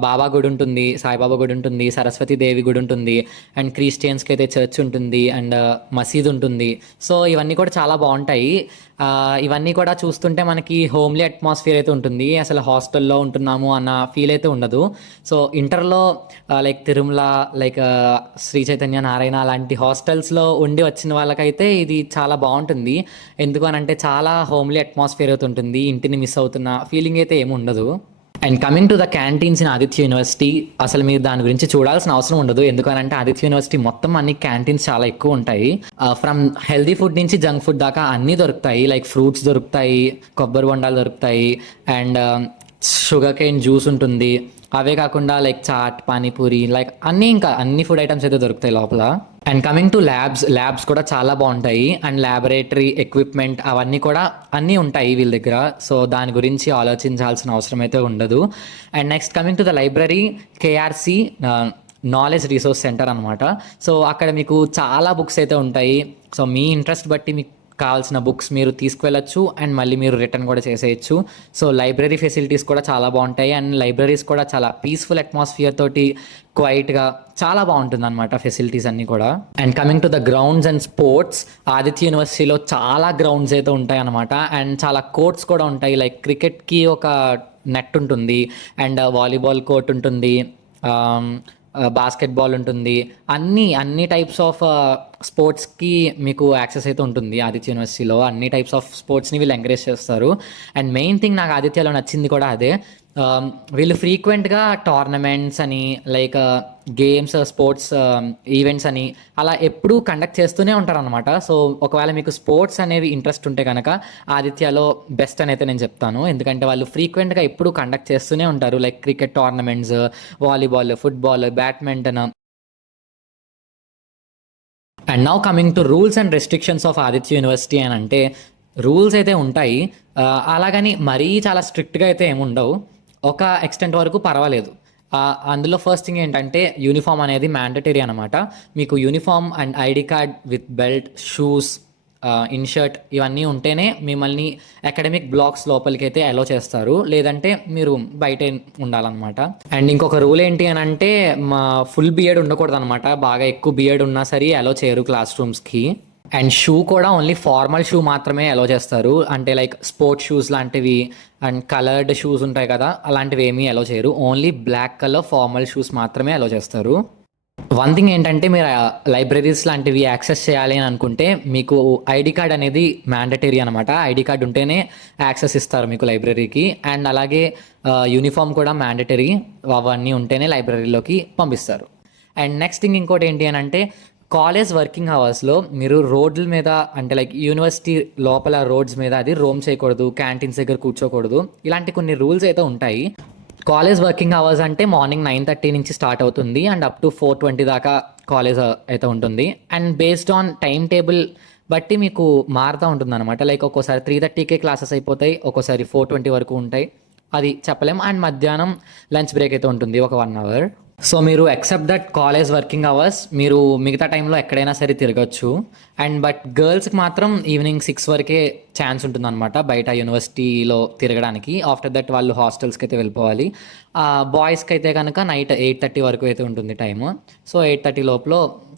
బాబా గుడి ఉంటుంది, సాయిబాబా గుడి ఉంటుంది, సరస్వతి దేవి గుడి ఉంటుంది, అండ్ క్రిస్టియన్స్కి అయితే చర్చ్ ఉంటుంది, అండ్ మసీద్ ఉంటుంది. సో ఇవన్నీ కూడా చాలా బాగుంటాయి. ఇవన్నీ కూడా చూస్తుంటే మనకి హోమ్లీ అట్మాస్ఫియర్ అయితే ఉంటుంది, అసలు హాస్టల్లో ఉంటున్నాము అన్న ఫీల్ అయితే ఉండదు. సో ఇంటర్లో లైక్ తిరుమల, లైక్ శ్రీ చైతన్య, నారాయణ లాంటి హాస్టల్స్లో ఉండి వచ్చిన వాళ్ళకైతే ఇది చాలా బాగుంటుంది. ఎందుకు అని అంటే చాలా హోమ్లీ అట్మాస్ఫియర్ అయితే ఉంటుంది, ఇంటిని మిస్ అవుతున్న ఫీలింగ్ అయితే ఏమి ఉండదు. And coming to the canteens in Aditya university, అసలు మీరు దాని గురించి చూడాల్సిన అవసరం ఉండదు. ఎందుకనంటే ఆదిత్య యూనివర్సిటీ మొత్తం అన్ని క్యాంటీన్స్ చాలా ఎక్కువ ఉంటాయి. ఫ్రమ్ హెల్దీ ఫుడ్ నుంచి జంక్ ఫుడ్ దాకా అన్నీ దొరుకుతాయి. లైక్ ఫ్రూట్స్ దొరుకుతాయి, కొబ్బరి బొండాలు దొరుకుతాయి, అండ్ షుగర్ కేన్ జ్యూస్ ఉంటుంది. అవే కాకుండా లైక్ చాట్, పానీపూరి, లైక్ అన్ని ఫుడ్ ఐటమ్స్ అయితే దొరుకుతాయి లోపల. అండ్ కమింగ్ టు ల్యాబ్స్ కూడా చాలా బాగుంటాయి. అండ్ ల్యాబొరేటరీ ఎక్విప్మెంట్ అవన్నీ కూడా అన్నీ ఉంటాయి వీళ్ళ దగ్గర. సో దాని గురించి ఆలోచించాల్సిన అవసరం అయితే ఉండదు. And next coming to the library, కేఆర్సి knowledge resource centre అనమాట. సో అక్కడ మీకు చాలా బుక్స్ అయితే ఉంటాయి. సో మీ ఇంట్రెస్ట్ బట్టి మీకు కావాల్సిన బుక్స్ మీరు తీసుకువెళ్ళచ్చు అండ్ మళ్ళీ మీరు రిటర్న్ కూడా చేసేయచ్చు. సో లైబ్రరీ ఫెసిలిటీస్ కూడా చాలా బాగుంటాయి అండ్ లైబ్రరీస్ కూడా చాలా పీస్ఫుల్ అట్మాస్ఫియర్ తోటి క్వైట్గా చాలా బాగుంటుంది అనమాట ఫెసిలిటీస్ అన్నీ కూడా. And coming to the grounds and sports, Aditya యూనివర్సిటీలో చాలా గ్రౌండ్స్ అయితే ఉంటాయి అనమాట అండ్ చాలా కోర్ట్స్ కూడా ఉంటాయి. లైక్ క్రికెట్కి ఒక నెట్ ఉంటుంది అండ్ వాలీబాల్ కోర్ట్ ఉంటుంది, బాస్కెట్బాల్ ఉంటుంది, అన్ని టైప్స్ ఆఫ్ స్పోర్ట్స్కి మీకు యాక్సెస్ అయితే ఉంటుంది. ఆదిత్య యూనివర్సిటీలో అన్ని టైప్స్ ఆఫ్ స్పోర్ట్స్ని వీళ్ళు ఎంకరేజ్ చేస్తారు. అండ్ మెయిన్ థింగ్ నాకు ఆదిత్యలో నచ్చింది కూడా అదే, వీళ్ళు ఫ్రీక్వెంట్గా టోర్నమెంట్స్ అని లైక్ గేమ్స్ స్పోర్ట్స్ ఈవెంట్స్ అని అలా ఎప్పుడూ కండక్ట్ చేస్తూనే ఉంటారు అనమాట. సో ఒకవేళ మీకు స్పోర్ట్స్ అనేవి ఇంట్రెస్ట్ ఉంటే కనుక ఆదిత్యలో బెస్ట్ అని అయితే నేను చెప్తాను. ఎందుకంటే వాళ్ళు ఫ్రీక్వెంట్గా ఎప్పుడూ కండక్ట్ చేస్తూనే ఉంటారు, like cricket tournaments, volleyball, football, badminton. And now coming to rules and restrictions of Aditya university అని అంటే, రూల్స్ అయితే ఉంటాయి, అలాగని మరీ చాలా స్ట్రిక్ట్గా అయితే ఏమి ఉండవు, ఒక ఎక్స్టెంట్ వరకు పర్వాలేదు. అందులో ఫస్ట్ థింగ్ ఏంటంటే యూనిఫామ్ అనేది మ్యాండటరీ అనమాట. మీకు uniform and ID card with belt, shoes, in shirt ఇవన్నీ ఉంటేనే మిమ్మల్ని అకాడమిక్ బ్లాక్స్ లోపలికి అయితే అలో చేస్తారు, లేదంటే మీరు బయటే ఉండాలన్నమాట. అండ్ ఇంకొక రూల్ ఏంటి అని అంటే, మా ఫుల్ బియర్డ్ ఉండకూడదు అనమాట. బాగా ఎక్కువ బియర్డ్ ఉన్నా సరే అలో చేయరు క్లాస్ రూమ్స్కి. అండ్ షూ కూడా ఓన్లీ ఫార్మల్ షూ మాత్రమే అలో చేస్తారు, అంటే లైక్ స్పోర్ట్స్ షూస్ లాంటివి అండ్ కలర్డ్ షూస్ ఉంటాయి కదా, అలాంటివి ఏమీ అలో చేయరు. Only black colour formal shoes మాత్రమే అలో చేస్తారు. వన్ థింగ్ ఏంటంటే, మీరు లైబ్రరీస్ లాంటివి యాక్సెస్ చేయాలి అని అనుకుంటే మీకు ఐడి కార్డ్ అనేది మ్యాండటరీ అనమాట. ఐడి కార్డ్ ఉంటేనే యాక్సెస్ ఇస్తారు మీకు లైబ్రరీకి. అండ్ అలాగే యూనిఫామ్ కూడా మ్యాండటరీ, అవన్నీ ఉంటేనే లైబ్రరీలోకి పంపిస్తారు. అండ్ నెక్స్ట్ థింగ్ ఇంకోటి ఏంటి అని అంటే, కాలేజ్ వర్కింగ్ అవర్స్లో మీరు రోడ్ల మీద అంటే లైక్ యూనివర్సిటీ లోపల రోడ్స్ మీద అది రోమ్ చేయకూడదు, క్యాంటీన్స్ దగ్గర కూర్చోకూడదు, ఇలాంటి కొన్ని రూల్స్ అయితే ఉంటాయి. కాలేజ్ వర్కింగ్ అవర్స్ అంటే మార్నింగ్ 9:30 నుంచి స్టార్ట్ అవుతుంది అండ్ అప్ టు 4:20 దాకా కాలేజ్ అయితే ఉంటుంది. And based on time table బట్టి మీకు మారుతూ ఉంటుంది అనమాట. లైక్ ఒక్కోసారి 3:30కే క్లాసెస్ అయిపోతాయి, ఒక్కోసారి 4:20 వరకు ఉంటాయి, అది చెప్పలేం. అండ్ మధ్యాహ్నం లంచ్ బ్రేక్ అయితే ఉంటుంది ఒక 1 అవర్. సో మీరు except that college working hours మీరు మిగతా టైంలో ఎక్కడైనా సరే తిరగచ్చు. అండ్ బట్ గర్ల్స్కి మాత్రం ఈవినింగ్ 6 వరకే ఛాన్స్ ఉంటుంది అనమాట బయట యూనివర్సిటీలో తిరగడానికి. ఆఫ్టర్ దట్ వాళ్ళు హాస్టల్స్కి అయితే వెళ్ళిపోవాలి. బాయ్స్కి అయితే కనుక నైట్ 8:30 వరకు అయితే ఉంటుంది టైము. సో 8:30 లోపల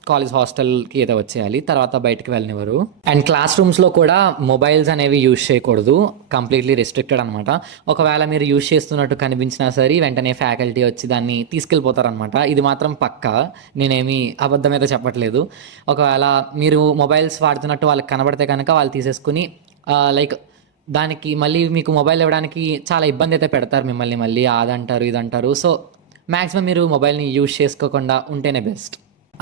కాలేజ్ హాస్టల్కి అయితే వచ్చేయాలి, తర్వాత బయటకు వెళ్ళనివ్వరు. అండ్ క్లాస్ రూమ్స్లో కూడా మొబైల్స్ అనేవి యూజ్ చేయకూడదు, కంప్లీట్లీ రెస్ట్రిక్టెడ్ అనమాట. ఒకవేళ మీరు యూజ్ చేస్తున్నట్టు కనిపించినా సరే వెంటనే ఫ్యాకల్టీ వచ్చి దాన్ని తీసుకెళ్ళిపోతారనమాట. ఇది మాత్రం పక్కా, నేనేమి అబద్ధం అయితే చెప్పట్లేదు. ఒకవేళ మీరు మొబైల్స్ వాడుతున్నట్టు వాళ్ళకి కనబడితే కనుక వాళ్ళు తీసేసుకుని లైక్ దానికి మళ్ళీ మీకు మొబైల్ ఇవ్వడానికి చాలా ఇబ్బంది అయితే పెడతారు మిమ్మల్ని, మళ్ళీ అదంటారు ఇదంటారు. సో మ్యాక్సిమం మీరు మొబైల్ని యూజ్ చేసుకోకుండా ఉంటేనే బెస్ట్.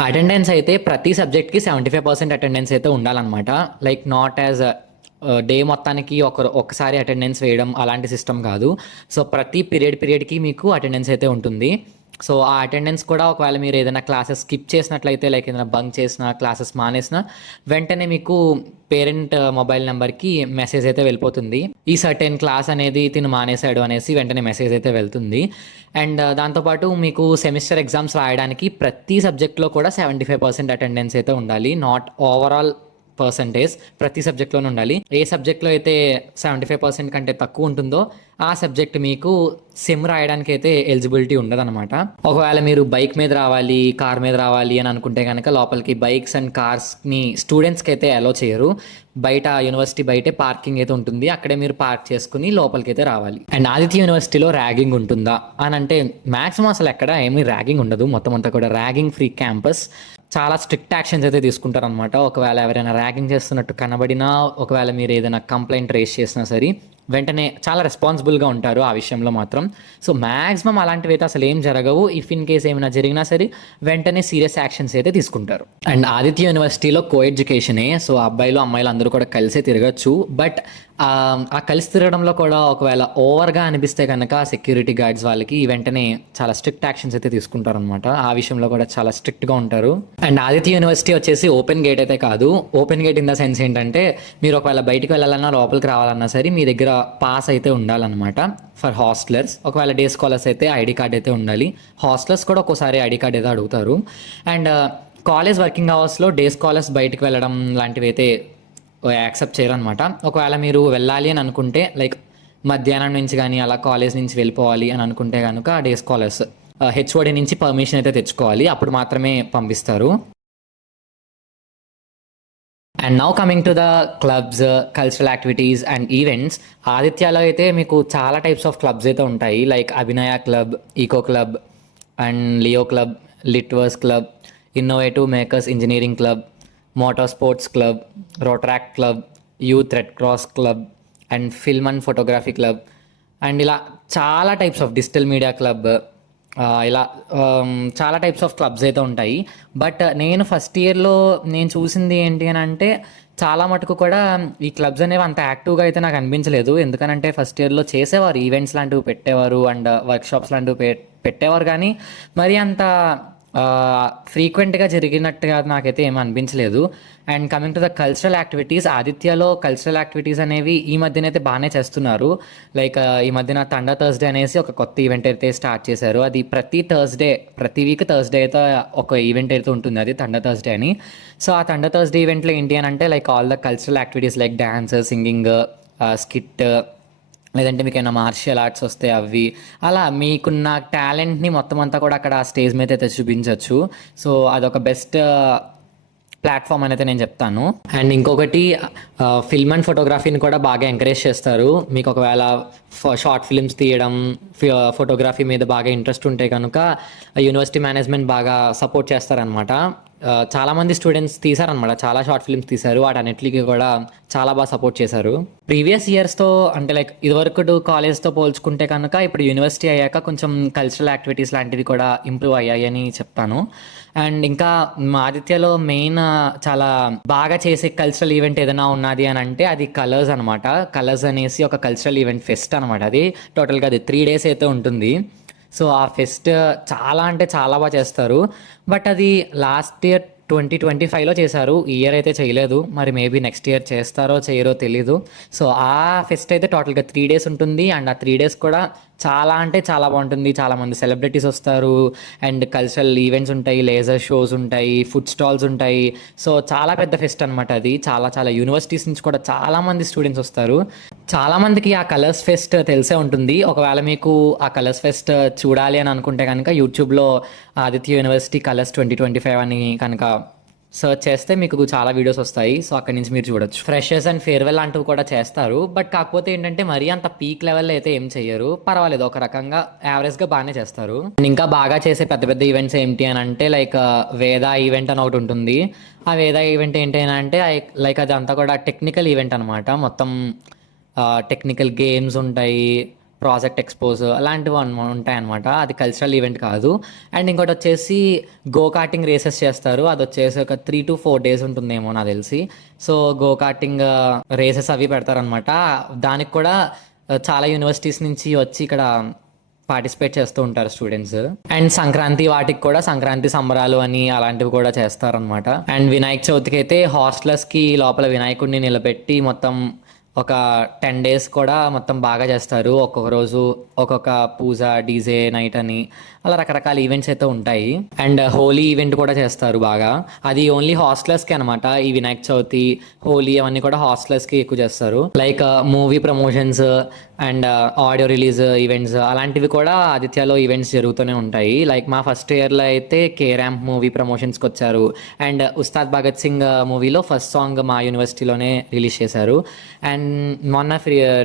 అటెండెన్స్ అయితే ప్రతి సబ్జెక్ట్కి 75% అటెండెన్స్ అయితే ఉండాలన్నమాట. లైక్ నాట్ యాజ్ డే మొత్తానికి ఒకసారి అటెండెన్స్ వేయడం అలాంటి సిస్టమ్ కాదు. సో ప్రతి పీరియడ్కి మీకు అటెండెన్స్ అయితే ఉంటుంది. సో ఆ అటెండెన్స్ కూడా ఒకవేళ మీరు ఏదైనా క్లాసెస్ స్కిప్ చేసినట్లయితే, లైక్ ఏదైనా బంక్ చేసినా, క్లాసెస్ మానేసినా, వెంటనే మీకు పేరెంట్ మొబైల్ నెంబర్కి మెసేజ్ అయితే వెళ్ళిపోతుంది, ఈ సర్టెన్ క్లాస్ అనేది తిను మానేశాడు అనేసి వెంటనే మెసేజ్ అయితే వెళ్తుంది. అండ్ దాంతోపాటు మీకు సెమిస్టర్ ఎగ్జామ్స్ రాయడానికి ప్రతి సబ్జెక్ట్లో కూడా 75% అటెండెన్స్ అయితే ఉండాలి. నాట్ ఓవరాల్ పర్సంటేజ్, ప్రతి సబ్జెక్ట్లోనే ఉండాలి. ఏ సబ్జెక్ట్లో అయితే 75% కంటే తక్కువ ఉంటుందో ఆ సబ్జెక్ట్ మీకు సెమ్ రాయడానికి అయితే ఎలిజిబిలిటీ ఉండదన్నమాట. ఒకవేళ మీరు బైక్ మీద రావాలి, కార్ మీద రావాలి అని అనుకుంటే కనుక లోపలికి బైక్స్ అండ్ కార్స్ని స్టూడెంట్స్కి అయితే అలో చేయరు. బయట యూనివర్సిటీ బయటే పార్కింగ్ అయితే ఉంటుంది, అక్కడే మీరు పార్క్ చేసుకుని లోపలికి అయితే రావాలి. అండ్ ఆదిత్య యూనివర్సిటీలో ర్యాగింగ్ ఉంటుందా అని అంటే మ్యాక్సిమం అసలు ఎక్కడ ఏమీ ర్యాగింగ్ ఉండదు, మొత్తం అంతా కూడా ర్యాగింగ్ ఫ్రీ క్యాంపస్. చాలా స్ట్రిక్ట్ యాక్షన్స్ అయితే తీసుకుంటారు అనమాట. ఒకవేళ ఎవరైనా ర్యాగింగ్ చేస్తున్నట్టు కనబడినా, ఒకవేళ మీరు ఏదైనా కంప్లైంట్ రేస్ చేసినా సరే వెంటనే చాలా రెస్పాన్సిబుల్గా ఉంటారు ఆ విషయంలో మాత్రం. సో మ్యాక్సిమం అలాంటివి అయితే అసలు ఏం జరగవు. ఇఫ్ ఇన్ కేస్ ఏమైనా జరిగినా సరే వెంటనే సీరియస్ యాక్షన్స్ అయితే తీసుకుంటారు. అండ్ ఆదిత్య యూనివర్సిటీలో కో ఎడ్యుకేషనే, సో అబ్బాయిలు అమ్మాయిలు అందరూ కూడా కలిసే తిరగచ్చు. బట్ ఆ కలిసి తిరగడంలో కూడా ఒకవేళ ఓవర్గా అనిపిస్తే కనుక సెక్యూరిటీ గార్డ్స్ వాళ్ళకి వెంటనే చాలా స్ట్రిక్ట్ యాక్షన్స్ అయితే తీసుకుంటారు అనమాట. ఆ విషయంలో కూడా చాలా స్ట్రిక్ట్గా ఉంటారు. అండ్ ఆదిత్య యూనివర్సిటీ వచ్చేసి ఓపెన్ గేట్ అయితే కాదు. Open gate in the sense ఏంటంటే, మీరు ఒకవేళ బయటికి వెళ్ళాలన్నా లోపలికి రావాలన్నా సరే మీ దగ్గర పాస్ అయితే ఉండాలన్నమాట ఫర్ హాస్టలర్స్. ఒకవేళ డే స్కాలర్స్ అయితే ఐడి కార్డ్ అయితే ఉండాలి. హాస్టలర్స్ కూడా ఒక్కోసారి ఐడి కార్డ్ అయితే అడుగుతారు. అండ్ కాలేజ్ వర్కింగ్ అవర్స్లో డే స్కాలర్స్ బయటికి వెళ్ళడం లాంటివి అయితే యాక్సెప్ట్ చేయరు అనమాట. ఒకవేళ మీరు వెళ్ళాలి అని అనుకుంటే లైక్ మధ్యాహ్నం నుంచి కానీ అలా కాలేజ్ నుంచి వెళ్ళిపోవాలి అని అనుకుంటే కనుక డే స్కాలర్స్ హెచ్ఓడి నుంచి పర్మిషన్ అయితే తెచ్చుకోవాలి, అప్పుడు మాత్రమే పంపిస్తారు. And now coming to the clubs, cultural activities and events. ఆదిత్యలో అయితే మీకు చాలా టైప్స్ ఆఫ్ క్లబ్స్ అయితే ఉంటాయి, like Abhinaya club, eco club and Leo club, Litverse club, innovative makers engineering club, motor sports club, Rotaract club, youth red cross club and film and photography club. And ఇలా చాలా types of digital media club, ఇలా చాలా types of clubs అయితే ఉంటాయి. But నేను first ఇయర్లో నేను చూసింది ఏంటి అని అంటే చాలా మటుకు కూడా ఈ క్లబ్స్ అనేవి అంత యాక్టివ్గా అయితే నాకు అనిపించలేదు. ఎందుకనంటే ఫస్ట్ ఇయర్లో చేసేవారు, ఈవెంట్స్ లాంటివి పెట్టేవారు అండ్ వర్క్షాప్స్ లాంటివి పెట్టేవారు, కానీ మరి అంత ఫ్రీక్వెంట్గా జరిగినట్టుగా నాకైతే ఏమీ అనిపించలేదు. And coming to the cultural activities, ఆదిత్యలో కల్చరల్ యాక్టివిటీస్ అనేవి ఈ మధ్యన అయితే బాగానే చేస్తున్నారు. లైక్ ఈ మధ్యన థండర్ థర్స్డే అనేసి ఒక కొత్త ఈవెంట్ అయితే స్టార్ట్ చేశారు. అది ప్రతి వీక్ థర్స్డే అయితే ఒక ఈవెంట్ అయితే ఉంటుంది, అది థండర్ థర్స్డే అని. సో ఆ థండర్ థర్స్డే ఈవెంట్లో ఏంటి అని అంటే like all the cultural activities like dance, singing, skit, లేదంటే మీకు ఏమైనా మార్షియల్ ఆర్ట్స్ వస్తే అవి, అలా మీకున్న టాలెంట్ని మొత్తం అంతా కూడా అక్కడ స్టేజ్ మీద అయితే చూపించవచ్చు. సో అదొక బెస్ట్ ప్లాట్ఫామ్ అని అయితే నేను చెప్తాను. అండ్ ఇంకొకటి ఫిల్మ్ అండ్ ఫోటోగ్రఫీని కూడా బాగా ఎంకరేజ్ చేస్తారు. మీకు ఒకవేళ షార్ట్ ఫిల్మ్స్ తీయడం, ఫోటోగ్రఫీ మీద బాగా ఇంట్రెస్ట్ ఉంటే కనుక యూనివర్సిటీ మేనేజ్మెంట్ బాగా సపోర్ట్ చేస్తారనమాట. చాలామంది స్టూడెంట్స్ తీశారనమాట, చాలా షార్ట్ ఫిల్మ్స్ తీశారు, వాటన్నిటికీ కూడా చాలా బాగా సపోర్ట్ చేశారు. ప్రీవియస్ ఇయర్స్తో అంటే లైక్ ఇదివరకు కాలేజ్తో పోల్చుకుంటే కనుక ఇప్పుడు యూనివర్సిటీ అయ్యాక కొంచెం కల్చరల్ యాక్టివిటీస్ లాంటివి కూడా ఇంప్రూవ్ అయ్యాయి అని చెప్తాను. అండ్ ఇంకా మా ఆదిత్యలో మెయిన్ చాలా బాగా చేసే కల్చరల్ ఈవెంట్ ఏదైనా ఉన్నది అని అంటే అది కలర్స్ అనమాట. కలర్స్ అనేసి ఒక కల్చరల్ ఈవెంట్ ఫెస్ట్ అనమాట. అది టోటల్గా అది 3 days అయితే ఉంటుంది. సో ఆ ఫెస్ట్ చాలా అంటే చాలా బాగా చేస్తారు. బట్ అది లాస్ట్ ఇయర్ 2025లో చేశారు, ఈ ఇయర్ అయితే చేయలేదు. మరి మేబీ నెక్స్ట్ ఇయర్ చేస్తారో చేయరో తెలీదు. సో ఆ ఫెస్ట్ అయితే టోటల్గా 3 days ఉంటుంది. అండ్ ఆ 3 days కూడా చాలా అంటే చాలా బాగుంటుంది. చాలామంది సెలబ్రిటీస్ వస్తారు అండ్ కల్చరల్ ఈవెంట్స్ ఉంటాయి, లేజర్ షోస్ ఉంటాయి, ఫుడ్ స్టాల్స్ ఉంటాయి. సో చాలా పెద్ద ఫెస్ట్ అనమాట అది. చాలా చాలా యూనివర్సిటీస్ నుంచి కూడా చాలామంది స్టూడెంట్స్ వస్తారు. చాలామందికి ఆ కలర్స్ ఫెస్ట్ తెలిసే ఉంటుంది. ఒకవేళ మీకు ఆ కలర్స్ ఫెస్ట్ చూడాలి అని అనుకుంటే కనుక యూట్యూబ్లో ఆదిత్య యూనివర్సిటీ కలర్స్ 2025 అని కనుక సర్చ్ చేస్తే మీకు చాలా వీడియోస్ వస్తాయి. సో అక్కడి నుంచి మీరు చూడొచ్చు. ఫ్రెషర్స్ అండ్ ఫేర్వెల్ లాంటివి కూడా చేస్తారు. బట్ కాకపోతే ఏంటంటే మరీ అంత పీక్ లెవెల్లో అయితే ఏం చెయ్యరు, పర్వాలేదు, ఒక రకంగా యావరేజ్గా బాగానే చేస్తారు. అండ్ ఇంకా బాగా చేసే పెద్ద పెద్ద ఈవెంట్స్ ఏంటి అని అంటే లైక్ వేద ఈవెంట్ అని ఒకటి ఉంటుంది. ఆ వేద ఈవెంట్ ఏంటి అని అంటే లైక్ అది అంతా కూడా టెక్నికల్ ఈవెంట్ అనమాట. మొత్తం టెక్నికల్ గేమ్స్ ఉంటాయి, ప్రాజెక్ట్ ఎక్స్పోజ్ అలాంటివి ఉంటాయి అనమాట. అది కల్చరల్ ఈవెంట్ కాదు. అండ్ ఇంకోటి వచ్చేసి గో కార్టింగ్ రేసెస్ చేస్తారు. అది వచ్చేసి ఒక 3 to 4 days ఉంటుందేమో నాకు తెలిసి. సో గో కార్టింగ్ రేసెస్ అవి పెడతారనమాట. దానికి కూడా చాలా యూనివర్సిటీస్ నుంచి వచ్చి ఇక్కడ పార్టిసిపేట్ చేస్తూ ఉంటారు స్టూడెంట్స్. అండ్ సంక్రాంతి వాటికి కూడా సంక్రాంతి సంబరాలు అని అలాంటివి కూడా చేస్తారనమాట. అండ్ వినాయక చవితికి అయితే హాస్టలర్స్కి లోపల వినాయకుడిని నిలబెట్టి మొత్తం ఒక 10 days కూడా మొత్తం బాగా చేస్తారు. ఒక్కొక్క రోజు ఒక్కొక్క పూజ, డీజే నైట్ అని అలా రకరకాల ఈవెంట్స్ అయితే ఉంటాయి. అండ్ హోలీ ఈవెంట్ కూడా చేస్తారు బాగా. అది ఓన్లీ హాస్టలర్స్కి అనమాట. ఈ వినాయక చవితి, హోలీ అవన్నీ కూడా హాస్టలర్స్కి ఎక్కువ చేస్తారు. Like movie promotions and audio release events అలాంటివి కూడా ఆదిత్యలో ఈవెంట్స్ జరుగుతూనే ఉంటాయి. లైక్ మా ఫస్ట్ ఇయర్లో అయితే కే ర్యాంప్ మూవీ ప్రమోషన్స్కి వచ్చారు. అండ్ ఉస్తాద్ భగత్ సింగ్ మూవీలో ఫస్ట్ సాంగ్ మా యూనివర్సిటీలోనే రిలీజ్ చేశారు. అండ్ మొన్న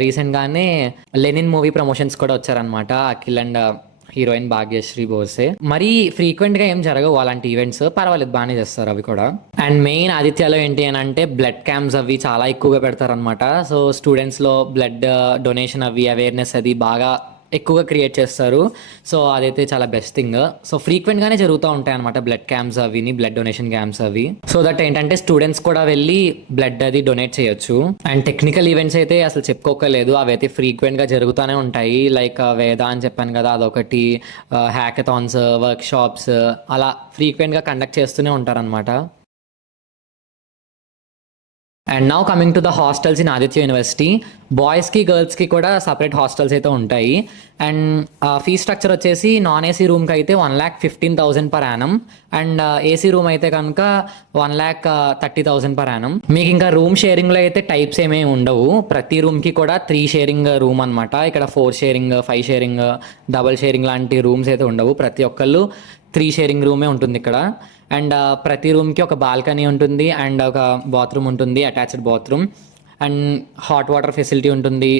రీసెంట్గానే లెనిన్ మూవీ ప్రమోషన్స్ కూడా వచ్చారనమాట. Akhil and heroine Bhagyashri Borse. మరీ ఫ్రీక్వెంట్గా ఏం జరగవు అలాంటి ఈవెంట్స్, పర్వాలేదు బాగానే చేస్తారు అవి కూడా. అండ్ మెయిన్ ఆదిత్యలో ఏంటి అని అంటే బ్లడ్ క్యాంప్స్ అవి చాలా ఎక్కువగా పెడతారనమాట. సో స్టూడెంట్స్లో బ్లడ్ డొనేషన్ అవి అవేర్నెస్ అది బాగా ఎక్కువగా క్రియేట్ చేస్తారు. సో అదైతే చాలా బెస్ట్ థింగ్. సో ఫ్రీక్వెంట్గానే జరుగుతూ ఉంటాయి అనమాట బ్లడ్ క్యాంప్స్ అవిని, బ్లడ్ డొనేషన్ క్యాంప్స్ అవి. సో దట్ ఏంటంటే స్టూడెంట్స్ కూడా వెళ్ళి బ్లడ్ అది డొనేట్ చేయొచ్చు. అండ్ టెక్నికల్ ఈవెంట్స్ అయితే అసలు చెప్పుకోకలేదు, అవి అయితే ఫ్రీక్వెంట్గా జరుగుతూనే ఉంటాయి. లైక్ వేద అని చెప్పాను కదా, అదొకటి, హ్యాకథాన్స్, వర్క్ షాప్స్ అలా ఫ్రీక్వెంట్గా కండక్ట్ చేస్తూనే ఉంటారనమాట. And now coming to the hostels in Aditya university, బాయ్స్కి గర్ల్స్కి కూడా సపరేట్ హాస్టల్స్ అయితే ఉంటాయి. అండ్ ఫీ స్ట్రక్చర్ వచ్చేసి నాన్ ఏసీ రూమ్కి అయితే 1,15,000 per annum, and AC room అయితే కనుక 1,30,000 పర్ యానం. మీకు ఇంకా రూమ్ షేరింగ్లో అయితే టైప్స్ ఏమీ ఉండవు. ప్రతి రూమ్కి కూడా 3 షేరింగ్ రూమ్ అనమాట. ఇక్కడ 4 షేరింగ్, 5 షేరింగ్, డబల్ షేరింగ్ లాంటి రూమ్స్ అయితే ఉండవు. ప్రతి ఒక్కళ్ళు 3 షేరింగ్ రూమే ఉంటుంది ఇక్కడ. అండ్ ప్రతి రూమ్కి ఒక బాల్కనీ ఉంటుంది, అండ్ ఒక బాత్రూమ్ ఉంటుంది, attached bathroom, and hot water facility ఉంటుంది.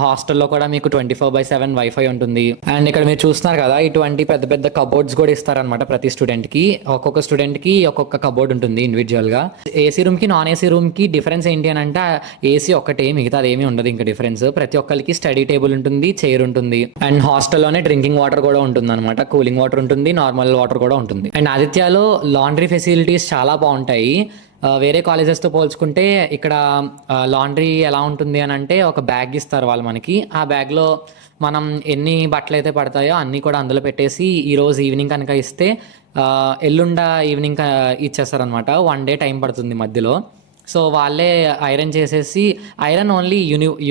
హాస్టల్లో కూడా మీకు 24/7 వైఫై ఉంటుంది. అండ్ ఇక్కడ మీరు చూస్తున్నారు కదా, ఇటువంటి పెద్ద పెద్ద కబోర్డ్స్ కూడా ఇస్తారనమాట ప్రతి స్టూడెంట్కి. ఒక్కొక్క స్టూడెంట్కి ఒక్కొక్క కబోర్డ్ ఉంటుంది ఇండివిజువల్గా. ఏసీ రూమ్కి నాన్ ఏసీ రూమ్కి డిఫరెన్స్ ఏంటి అని అంటే, ఏసీ ఒక్కటే, మిగతా అదేమీ ఉండదు ఇంకా డిఫరెన్స్. ప్రతి ఒక్కరికి స్టడీ టేబుల్ ఉంటుంది, చైర్ ఉంటుంది. అండ్ హాస్టల్లోనే డ్రింకింగ్ వాటర్ కూడా ఉంటుంది అనమాట. కూలింగ్ వాటర్ ఉంటుంది, నార్మల్ వాటర్ కూడా ఉంటుంది. అండ్ ఆదిత్యలో లాండ్రీ ఫెసిలిటీస్ చాలా బాగుంటాయి. వేరే కాలేజెస్తో పోల్చుకుంటే ఇక్కడ లాండ్రీ ఎలా ఉంటుంది అని అంటే, ఒక బ్యాగ్ ఇస్తారు వాళ్ళు మనకి. ఆ బ్యాగ్లో మనం ఎన్ని బట్టలు అయితే పడతాయో అన్నీ కూడా అందులో పెట్టేసి ఈరోజు ఈవినింగ్ కనుక ఇస్తే ఎల్లుండ ఈవినింగ్ ఇచ్చేస్తారనమాట. 1 డే టైం పడుతుంది మధ్యలో. సో వాళ్ళే ఐరన్ చేసేసి, ఐరన్ ఓన్లీ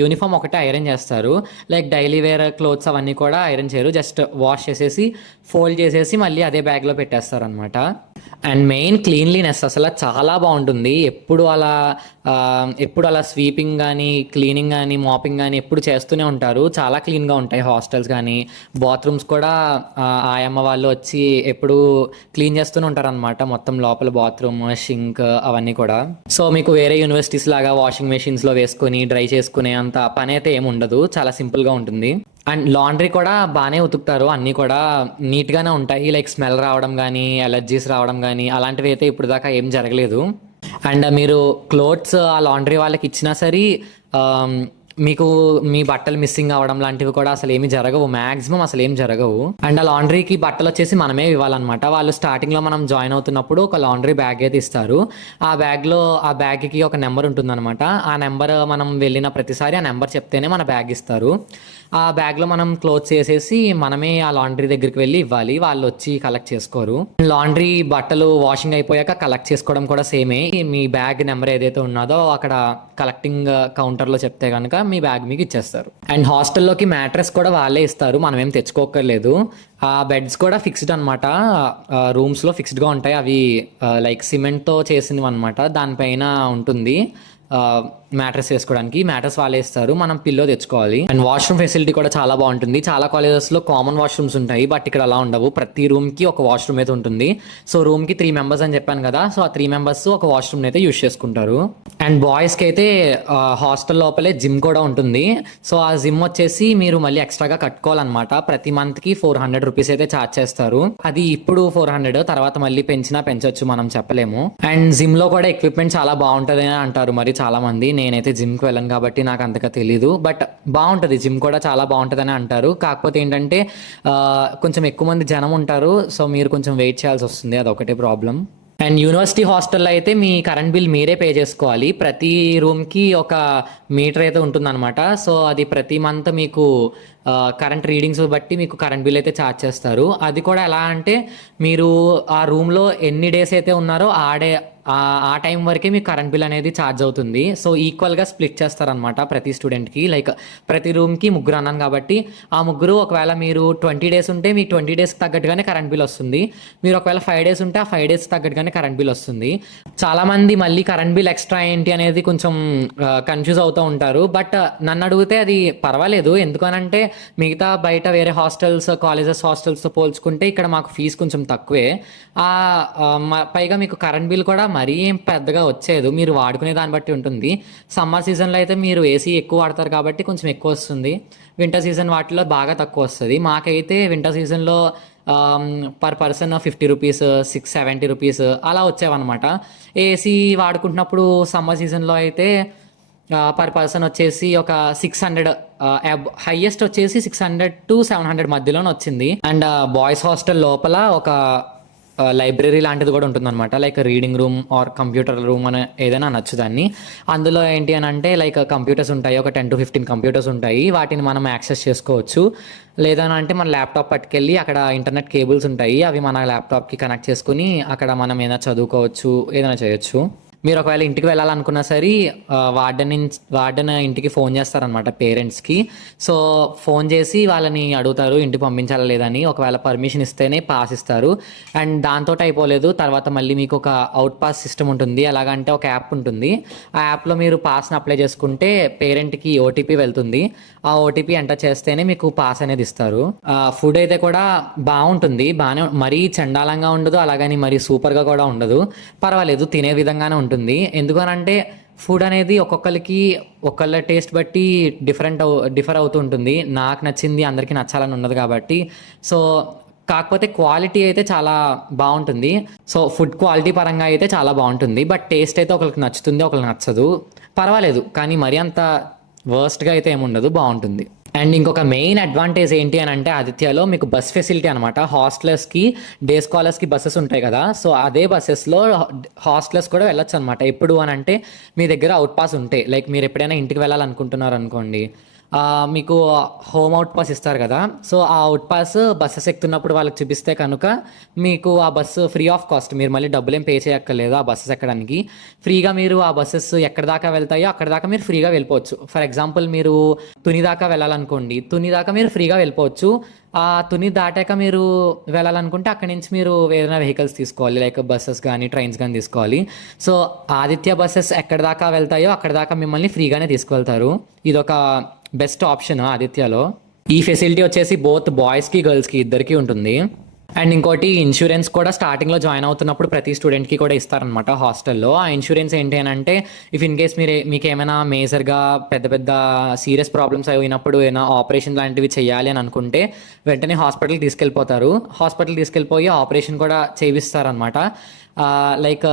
యూనిఫామ్ ఒకటే ఐరన్ చేస్తారు. లైక్ డైలీ వేర్ క్లోత్స్ అవన్నీ కూడా ఐరన్ చేయరు. జస్ట్ వాష్ చేసేసి ఫోల్డ్ చేసేసి మళ్ళీ అదే బ్యాగ్లో పెట్టేస్తారనమాట. అండ్ మెయిన్ క్లీన్లీనెస్ అసలు చాలా బాగుంటుంది. ఎప్పుడు అలా స్వీపింగ్ కానీ, క్లీనింగ్ కానీ, మాపింగ్ కానీ ఎప్పుడు చేస్తూనే ఉంటారు. చాలా క్లీన్గా ఉంటాయి హాస్టల్స్ కానీ. బాత్రూమ్స్ కూడా ఆయమ్మ వాళ్ళు వచ్చి ఎప్పుడు క్లీన్ చేస్తూనే ఉంటారు అనమాట. మొత్తం లోపల బాత్రూమ్, షింక్ అవన్నీ కూడా. సో మీకు వేరే యూనివర్సిటీస్ లాగా వాషింగ్ మెషిన్స్లో వేసుకొని డ్రై చేసుకునే అంత పని అయితే ఏమి ఉండదు. చాలా సింపుల్గా ఉంటుంది. అండ్ లాండ్రీ కూడా బాగానే ఉతుకుతారు. అన్నీ కూడా నీట్గానే ఉంటాయి. లైక్ స్మెల్ రావడం కానీ, ఎలర్జీస్ రావడం కానీ అలాంటివి అయితే ఇప్పుడు దాకా ఏం జరగలేదు. అండ్ మీరు క్లోత్స్ ఆ లాండ్రీ వాళ్ళకి ఇచ్చినా సరే మీకు మీ బట్టలు మిస్సింగ్ అవ్వడం లాంటివి కూడా అసలు ఏమి జరగవు. మ్యాక్సిమం అసలు ఏం జరగవు. అండ్ ఆ లాండ్రీకి బట్టలు వచ్చేసి మనమే ఇవ్వాలన్నమాట. వాళ్ళు స్టార్టింగ్లో మనం జాయిన్ అవుతున్నప్పుడు ఒక లాండ్రీ బ్యాగ్ అయితే ఇస్తారు. ఆ బ్యాగ్కి ఒక నెంబర్ ఉంటుందన్నమాట. ఆ నెంబర్ మనం వెళ్ళిన ప్రతిసారి ఆ నెంబర్ చెప్తేనే మన బ్యాగ్ ఇస్తారు. ఆ బ్యాగ్లో మనం క్లోత్స్ వేసేసి మనమే ఆ లాండ్రీ దగ్గరికి వెళ్ళి ఇవ్వాలి. వాళ్ళు వచ్చి కలెక్ట్ చేసుకోరు. లాండ్రీ బట్టలు వాషింగ్ అయిపోయాక కలెక్ట్ చేసుకోవడం కూడా సేమే. మీ బ్యాగ్ నెంబర్ ఏదైతే ఉన్నదో అక్కడ కలెక్టింగ్ కౌంటర్లో చెప్తే కనుక మీ బ్యాగ్ మీకు ఇచ్చేస్తారు. అండ్ హాస్టల్లోకి మ్యాట్రెస్ కూడా వాళ్ళే ఇస్తారు, మనం ఏం తెచ్చుకోకర్లేదు. ఆ బెడ్స్ కూడా ఫిక్స్డ్ అనమాట. రూమ్స్లో ఫిక్స్డ్గా ఉంటాయి. అవి లైక్ సిమెంట్తో చేసినవి అనమాట. దానిపైన ఉంటుంది మ్యాట్రెస్ వేసుకోవడానికి. మ్యాట్రెస్ వాళ్ళే ఇస్తారు, మనం పిల్లో తెచ్చుకోవాలి. అండ్ వాష్రూమ్ ఫెసిలిటీ కూడా చాలా బాగుంటుంది. చాలా కాలేజెస్లో కామన్ వాష్రూమ్స్ ఉంటాయి, బట్ ఇక్కడ అలా ఉండవు. ప్రతి రూమ్కి ఒక వాష్రూమ్ అయితే ఉంటుంది. సో రూమ్కి 3 మెంబర్స్ అని చెప్పాను కదా, సో ఆ 3 మెంబర్స్ ఒక వాష్రూమ్ అయితే యూజ్ చేసుకుంటారు. అండ్ బాయ్స్కి అయితే హాస్టల్ లోపలే జిమ్ కూడా ఉంటుంది. సో ఆ జిమ్ వచ్చేసి మీరు మళ్ళీ ఎక్స్ట్రాగా కట్టుకోవాలన్నమాట. ప్రతి మంత్కి 400 రూపీస్ అయితే ఛార్జ్ చేస్తారు. అది ఇప్పుడు 400, తర్వాత మళ్ళీ పెంచొచ్చు, మనం చెప్పలేము. అండ్ జిమ్ లో కూడా ఎక్విప్మెంట్ చాలా బాగుంటుంది అని అంటారు మరి చాలా మంది. నేనైతే జిమ్కి వెళ్ళను కాబట్టి నాకు అంతగా తెలీదు, బట్ బాగుంటుంది. జిమ్ కూడా చాలా బాగుంటుందని అంటారు. కాకపోతే ఏంటంటే కొంచెం ఎక్కువ మంది జనం ఉంటారు, సో మీరు కొంచెం వెయిట్ చేయాల్సి వస్తుంది, అదొకటే ప్రాబ్లం. అండ్ యూనివర్సిటీ హాస్టల్లో అయితే మీ కరెంట్ బిల్ మీరే పే చేసుకోవాలి. ప్రతి రూమ్కి ఒక మీటర్ అయితే ఉంటుందన్నమాట. సో అది ప్రతి మంత్ మీకు కరెంట్ రీడింగ్స్ బట్టి మీకు కరెంట్ బిల్ అయితే ఛార్జ్ చేస్తారు. అది కూడా ఎలా అంటే, మీరు ఆ రూమ్లో ఎన్ని డేస్ అయితే ఉన్నారో ఆ టైం వరకే మీకు కరెంట్ బిల్ అనేది ఛార్జ్ అవుతుంది. సో ఈక్వల్గా స్ప్లిట్ చేస్తారనమాట ప్రతి స్టూడెంట్కి. లైక్ ప్రతి రూమ్కి 3 అన్నాను కాబట్టి ఆ 3 ఒకవేళ మీరు 20 డేస్ ఉంటే మీకు 20 డేస్కి తగ్గట్టుగానే కరెంట్ బిల్ వస్తుంది. మీరు ఒకవేళ 5 డేస్ ఉంటే ఆ 5 డేస్కి తగ్గట్టుగానే కరెంట్ బిల్ వస్తుంది. చాలామంది మళ్ళీ కరెంట్ బిల్ ఎక్స్ట్రా ఏంటి అనేది కొంచెం కన్ఫ్యూజ్ అవుతూ ఉంటారు. బట్ నన్ను అడిగితే అది పర్వాలేదు. ఎందుకనంటే మిగతా బయట వేరే కాలేజెస్ హాస్టల్స్తో పోల్చుకుంటే ఇక్కడ మాకు ఫీజు కొంచెం తక్కువే. పైగా మీకు కరెంట్ బిల్ కూడా మరీ ఏం పెద్దగా వచ్చేది, మీరు వాడుకునే దాన్ని బట్టి ఉంటుంది. సమ్మర్ సీజన్లో అయితే మీరు ఏసీ ఎక్కువ వాడతారు కాబట్టి కొంచెం ఎక్కువ వస్తుంది. వింటర్ సీజన్ వాటిలో బాగా తక్కువ వస్తుంది. మాకైతే వింటర్ సీజన్లో పర్ పర్సన్ 50 రూపీస్, 670 రూపీస్ అలా వచ్చేవన్నమాట. ఏసీ వాడుకుంటున్నప్పుడు సమ్మర్ సీజన్లో అయితే పర్ పర్సన్ వచ్చేసి ఒక 600, హైయెస్ట్ వచ్చేసి 600 to 700 మధ్యలోనే వచ్చింది. అండ్ బాయ్స్ హాస్టల్ లోపల ఒక లైబ్రరీ లాంటిది కూడా ఉంటుందన్నమాట. Like reading room or computer room అని ఏదైనా అనొచ్చు దాన్ని. అందులో ఏంటి అని అంటే లైక్ కంప్యూటర్స్ ఉంటాయి, ఒక 10 to 15 కంప్యూటర్స్ ఉంటాయి. వాటిని మనం యాక్సెస్ చేసుకోవచ్చు. లేదనంటే మన ల్యాప్టాప్ పట్టుకెళ్ళి అక్కడ ఇంటర్నెట్ కేబుల్స్ ఉంటాయి, అవి మన ల్యాప్టాప్కి కనెక్ట్ చేసుకుని అక్కడ మనం ఏదైనా చదువుకోవచ్చు, ఏదైనా చేయొచ్చు. మీరు ఒకవేళ ఇంటికి వెళ్ళాలనుకున్నా సరే వార్డెన్ ఇంటికి ఫోన్ చేస్తారనమాట పేరెంట్స్కి. సో ఫోన్ చేసి వాళ్ళని అడుగుతారు ఇంటికి పంపించాలా లేదని. ఒకవేళ పర్మిషన్ ఇస్తేనే పాస్ ఇస్తారు. అండ్ దాంతో అయిపోలేదు, తర్వాత మళ్ళీ మీకు ఒక అవుట్ పాస్ సిస్టమ్ ఉంటుంది. ఎలాగంటే ఒక యాప్ ఉంటుంది, ఆ యాప్లో మీరు పాస్ని అప్లై చేసుకుంటే పేరెంట్కి ఓటీపీ వెళ్తుంది. ఆ ఓటీపీ ఎంటర్ చేస్తేనే మీకు పాస్ అనేది ఇస్తారు. ఫుడ్ అయితే కూడా బాగుంటుంది, బాగానే, మరీ చండాలంగా ఉండదు, అలాగని మరీ సూపర్గా కూడా ఉండదు, పర్వాలేదు, తినే విధంగానే ఉంటుంది. ఎందుకనంటే ఫుడ్ అనేది ఒక్కొక్కళ్ళ టేస్ట్ బట్టి డిఫర్ అవుతూ ఉంటుంది. నాకు నచ్చింది అందరికీ నచ్చాలని ఉండదు కాబట్టి. సో కాకపోతే క్వాలిటీ అయితే చాలా బాగుంటుంది. సో ఫుడ్ క్వాలిటీ పరంగా అయితే చాలా బాగుంటుంది. బట్ టేస్ట్ అయితే ఒకరికి నచ్చుతుంది, ఒకరికి నచ్చదు, పర్వాలేదు, కానీ మరీ అంత వర్స్ట్గా అయితే ఏముండదు, బాగుంటుంది. అండ్ ఇంకొక మెయిన్ అడ్వాంటేజ్ ఏంటి అని అంటే ఆదిత్యలో మీకు బస్ ఫెసిలిటీ అనమాట. హాస్టలర్స్కి, డే స్కాలర్స్కి బస్సెస్ ఉంటాయి కదా, సో అదే బస్సెస్లో హాస్టలర్స్ కూడా వెళ్ళొచ్చు అనమాట. ఎప్పుడు అని అంటే మీ దగ్గర అవుట్ పాస్ ఉంటే, లైక్ మీరు ఎప్పుడైనా ఇంటికి వెళ్ళాలనుకుంటున్నారు అనుకోండి, మీకు హోమ్ అవుట్ పాస్ ఇస్తారు కదా, సో ఆ అవుట్ పాస్ బస్సెస్ ఎక్కుతున్నప్పుడు వాళ్ళకి చూపిస్తే కనుక మీకు ఆ బస్సు ఫ్రీ ఆఫ్ కాస్ట్, మీరు మళ్ళీ డబ్బులు ఏం పే చేయక్కర్లేదు ఆ బస్సెస్ ఎక్కడానికి. ఫ్రీగా మీరు ఆ బస్సెస్ ఎక్కడ దాకా వెళ్తాయో అక్కడ దాకా మీరు ఫ్రీగా వెళ్ళిపోవచ్చు. ఫర్ ఎగ్జాంపుల్ మీరు తుని దాకా వెళ్ళాలనుకోండి, తుని దాకా మీరు ఫ్రీగా వెళ్ళిపోవచ్చు. ఆ తుని దాటాక మీరు వెళ్ళాలనుకుంటే అక్కడి నుంచి మీరు ఏదైనా వెహికల్స్ తీసుకోవాలి, లైక్ బస్సెస్ కానీ ట్రైన్స్ కానీ తీసుకోవాలి. సో ఆదిత్య బస్సెస్ ఎక్కడ దాకా వెళ్తాయో అక్కడ దాకా మిమ్మల్ని ఫ్రీగానే తీసుకువెళ్తారు. ఇదొక బెస్ట్ ఆప్షన్ ఆదిత్యలో. ఈ ఫెసిలిటీ వచ్చేసి బోత్ బాయ్స్కి గర్ల్స్కి ఇద్దరికి ఉంటుంది. అండ్ ఇంకోటి, ఇన్సూరెన్స్ కూడా స్టార్టింగ్లో జాయిన్ అవుతున్నప్పుడు ప్రతి స్టూడెంట్కి కూడా ఇస్తారనమాట హాస్టల్లో. ఆ ఇన్సూరెన్స్ ఏంటి అని అంటే, ఇఫ్ ఇన్ కేస్ మీకు ఏమైనా మేజర్గా పెద్ద సీరియస్ ప్రాబ్లమ్స్ అయినప్పుడు ఏమైనా ఆపరేషన్ లాంటివి చేయాలి అని అనుకుంటే వెంటనే హాస్పిటల్కి తీసుకెళ్ళిపోయి ఆపరేషన్ కూడా చేయిస్తారనమాట. లైక్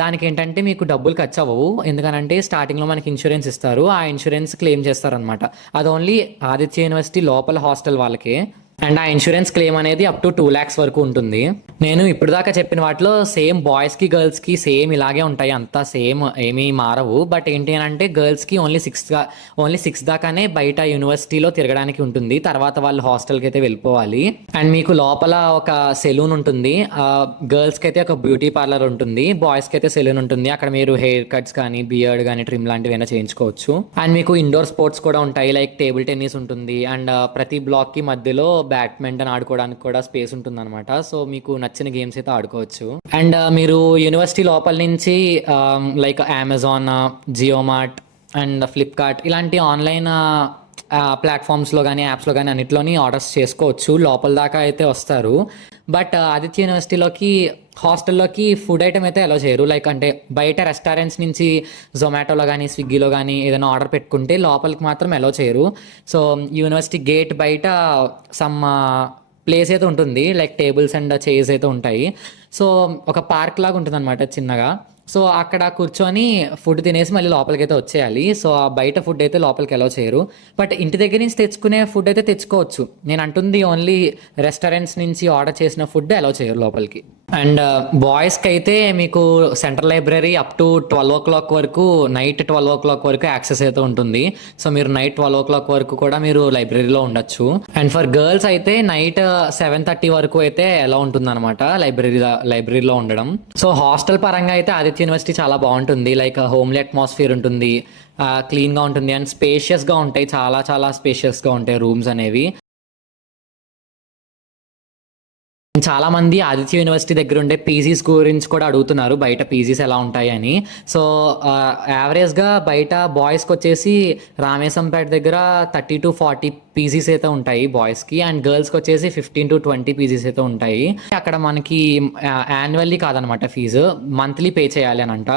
దానికి ఏంటంటే మీకు డబ్బులు ఖర్చు అవ్వవు, ఎందుకనంటే స్టార్టింగ్లో మనకి ఇన్సూరెన్స్ ఇస్తారు, ఆ ఇన్సూరెన్స్ క్లెయిమ్ చేస్తారనమాట. అది ఓన్లీ ఆదిత్య యూనివర్సిటీ లోపల హాస్టల్ వాళ్ళకే. అండ్ ఆ ఇన్సూరెన్స్ క్లెయిమ్ అనేది అప్ టు 2 lakhs వరకు ఉంటుంది. నేను ఇప్పుడు దాకా చెప్పిన వాటిలో సేమ్ బాయ్స్కి గర్ల్స్కి సేమ్ ఇలాగే ఉంటాయి, అంతా సేమ్, ఏమీ మారవు. బట్ ఏంటి అని అంటే గర్ల్స్కి ఓన్లీ 6 దాకానే బయట యూనివర్సిటీలో తిరగడానికి ఉంటుంది, తర్వాత వాళ్ళు హాస్టల్కి అయితే వెళ్ళిపోవాలి. అండ్ మీకు లోపల ఒక సెలూన్ ఉంటుంది, గర్ల్స్కి అయితే ఒక బ్యూటీ పార్లర్ ఉంటుంది, బాయ్స్కి అయితే సెలూన్ ఉంటుంది. అక్కడ మీరు హెయిర్ కట్స్ కానీ బియర్డ్ కానీ ట్రిమ్ లాంటివి అయినా చేయించుకోవచ్చు. అండ్ మీకు ఇండోర్ స్పోర్ట్స్ కూడా ఉంటాయి, లైక్ టేబుల్ టెన్నిస్ ఉంటుంది. అండ్ ప్రతి బ్లాక్కి మధ్యలో బ్యాడ్మింటన్ ఆడుకోవడానికి కూడా స్పేస్ ఉంటుంది అనమాట. సో మీకు నచ్చిన గేమ్స్ అయితే ఆడుకోవచ్చు. అండ్ మీరు యూనివర్సిటీ లోపల నుంచి like Amazon, JioMart and Flipkart ఇలాంటి ఆన్లైన్ ప్లాట్ఫామ్స్లో కానీ యాప్స్లో కానీ అన్నిట్లోని ఆర్డర్స్ చేసుకోవచ్చు. లోపల దాకా అయితే వస్తారు. బట్ ఆదిత్య యూనివర్సిటీలోకి హాస్టల్లోకి ఫుడ్ ఐటమ్ అయితే అలో చేయరు. లైక్ అంటే బయట రెస్టారెంట్స్ నుంచి జొమాటోలో కానీ స్విగ్గీలో కానీ ఏదైనా ఆర్డర్ పెట్టుకుంటే లోపలికి మాత్రం అలో చేయరు. సో యూనివర్సిటీ గేట్ బయట సమ్ ప్లేస్ అయితే ఉంటుంది, లైక్ టేబుల్స్ అండ్ చైర్స్ అయితే ఉంటాయి. సో ఒక పార్క్ లాగా ఉంటుంది అనమాట చిన్నగా. సో అక్కడ కూర్చొని ఫుడ్ తినేసి మళ్ళీ లోపలికి అయితే వచ్చేయాలి. సో ఆ బయట ఫుడ్ అయితే లోపలికి అలో చేయరు. బట్ ఇంటి దగ్గర నుంచి తెచ్చుకునే ఫుడ్ అయితే తెచ్చుకోవచ్చు. నేను అంటుంది ఓన్లీ రెస్టారెంట్స్ నుంచి ఆర్డర్ చేసిన ఫుడ్ అలో చేయరు లోపలికి. అండ్ బాయ్స్కి అయితే మీకు central library up to 12 o'clock వరకు, నైట్ 12 o'clock వరకు యాక్సెస్ అయితే ఉంటుంది. సో మీరు నైట్ 12 o'clock వరకు కూడా మీరు లైబ్రరీలో ఉండొచ్చు. అండ్ ఫర్ గర్ల్స్ అయితే నైట్ 7:30 వరకు అయితే ఎలా ఉంటుంది అనమాట లైబ్రరీలో ఉండడం. సో హాస్టల్ పరంగా అయితే ఆదిత్య యూనివర్సిటీ చాలా బాగుంటుంది. లైక్ హోమ్లీ అట్మాస్ఫియర్ ఉంటుంది, క్లీన్గా ఉంటుంది అండ్ స్పేషియస్గా ఉంటాయి, చాలా చాలా స్పేషియస్గా ఉంటాయి రూమ్స్ అనేవి. చాలా మంది ఆదిత్య యూనివర్సిటీ దగ్గర ఉండే పీజీస్ గురించి కూడా అడుగుతున్నారు, బయట పీజీస్ ఎలా ఉంటాయి అని. సో యావరేజ్గా బయట బాయ్స్కి వచ్చేసి రామేశంపేట దగ్గర 30 to 40 పీజీస్ అయితే ఉంటాయి బాయ్స్కి, అండ్ గర్ల్స్కి వచ్చేసి 15 to 20 పీజీస్ అయితే ఉంటాయి. అక్కడ మనకి యాన్యువల్లీ కాదనమాట ఫీజు, మంత్లీ పే చేయాలి అని అంట.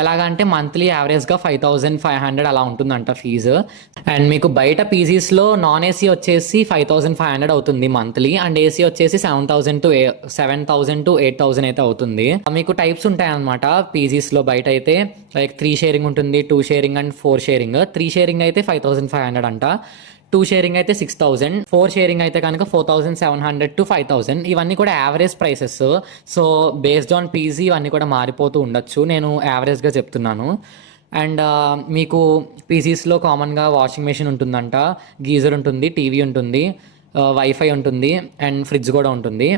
ఎలాగంటే మంత్లీ యావరేజ్గా 5,500 అలా ఉంటుందంట ఫీజు. అండ్ మీకు బయట పీజీస్లో నాన్ ఏసీ వచ్చేసి 5,500 అవుతుంది మంత్లీ, అండ్ ఏసీ వచ్చేసి 7,000 to 8,000 అయితే అవుతుంది. మీకు టైప్స్ ఉంటాయి అనమాట పీజీస్లో. బయట అయితే లైక్ 3 షేరింగ్ ఉంటుంది, 2 షేరింగ్ అండ్ 4 షేరింగ్. 3 షేరింగ్ అయితే 5,500 అంట, 2 షేరింగ్ అయితే 6,000, 4 షేరింగ్ అయితే కనుక 4,700 to 5,000. ఇవన్నీ కూడా average prices. So based on PG ఇవన్నీ కూడా మారిపోతూ ఉండొచ్చు, నేను యావరేజ్గా చెప్తున్నాను. అండ్ మీకు పీజీస్లో కామన్గా వాషింగ్ మెషిన్ ఉంటుందంట, గీజర్ ఉంటుంది, టీవీ ఉంటుంది, వైఫై ఉంటుంది అండ్ ఫ్రిడ్జ్ కూడా ఉంటుంది.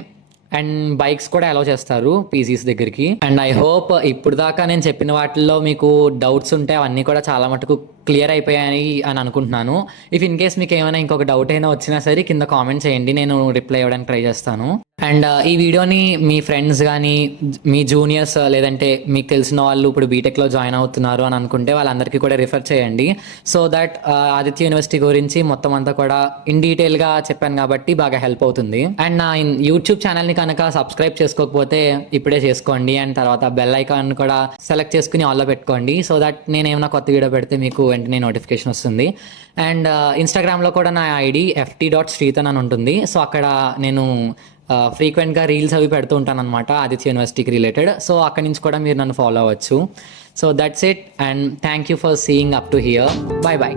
అండ్ బైక్స్ కూడా అలౌ చేస్తారు పీసీస్ దగ్గరికి. అండ్ ఐ హోప్ ఇప్పుడు దాకా నేను చెప్పిన వాటిల్లో మీకు డౌట్స్ ఉంటే అవన్నీ కూడా చాలా మటుకు క్లియర్ అయిపోయాయి అని అనుకుంటున్నాను. ఇఫ్ ఇన్ కేస్ మీకు ఏమైనా ఇంకొక డౌట్ అయినా వచ్చినా సరే కింద కామెంట్ చేయండి, నేను రిప్లై ఇవ్వడానికి ట్రై చేస్తాను. అండ్ ఈ వీడియోని మీ ఫ్రెండ్స్ కానీ మీ జూనియర్స్ లేదంటే మీకు తెలిసిన వాళ్ళు ఇప్పుడు బీటెక్లో జాయిన్ అవుతున్నారు అని అనుకుంటే వాళ్ళందరికీ కూడా రిఫర్ చేయండి. సో దట్ ఆదిత్య యూనివర్సిటీ గురించి మొత్తం అంతా కూడా ఇన్ డీటెయిల్గా చెప్పాను కాబట్టి బాగా హెల్ప్ అవుతుంది. అండ్ నా యూట్యూబ్ ఛానల్ని కనుక సబ్స్క్రైబ్ చేసుకోకపోతే ఇప్పుడే చేసుకోండి. అండ్ తర్వాత బెల్ ఐకాన్ కూడా సెలెక్ట్ చేసుకుని ఆల్లో పెట్టుకోండి. సో దట్ నేను ఏమైనా కొత్త వీడియో పెడితే మీకు వెంటనే నోటిఫికేషన్ వస్తుంది. అండ్ ఇన్స్టాగ్రామ్లో కూడా నా ఐడి ft.shrithan అని ఉంటుంది. సో అక్కడ నేను ఫ్రీక్వెంట్గా రీల్స్ అవి పెడుతూ ఉంటాను అనమాట ఆదిత్య యూనివర్సిటీకి రిలేటెడ్. సో అక్కడి నుంచి కూడా మీరు నన్ను ఫాలో అవ్వచ్చు. So that's it and thank you for seeing up to here. Bye bye.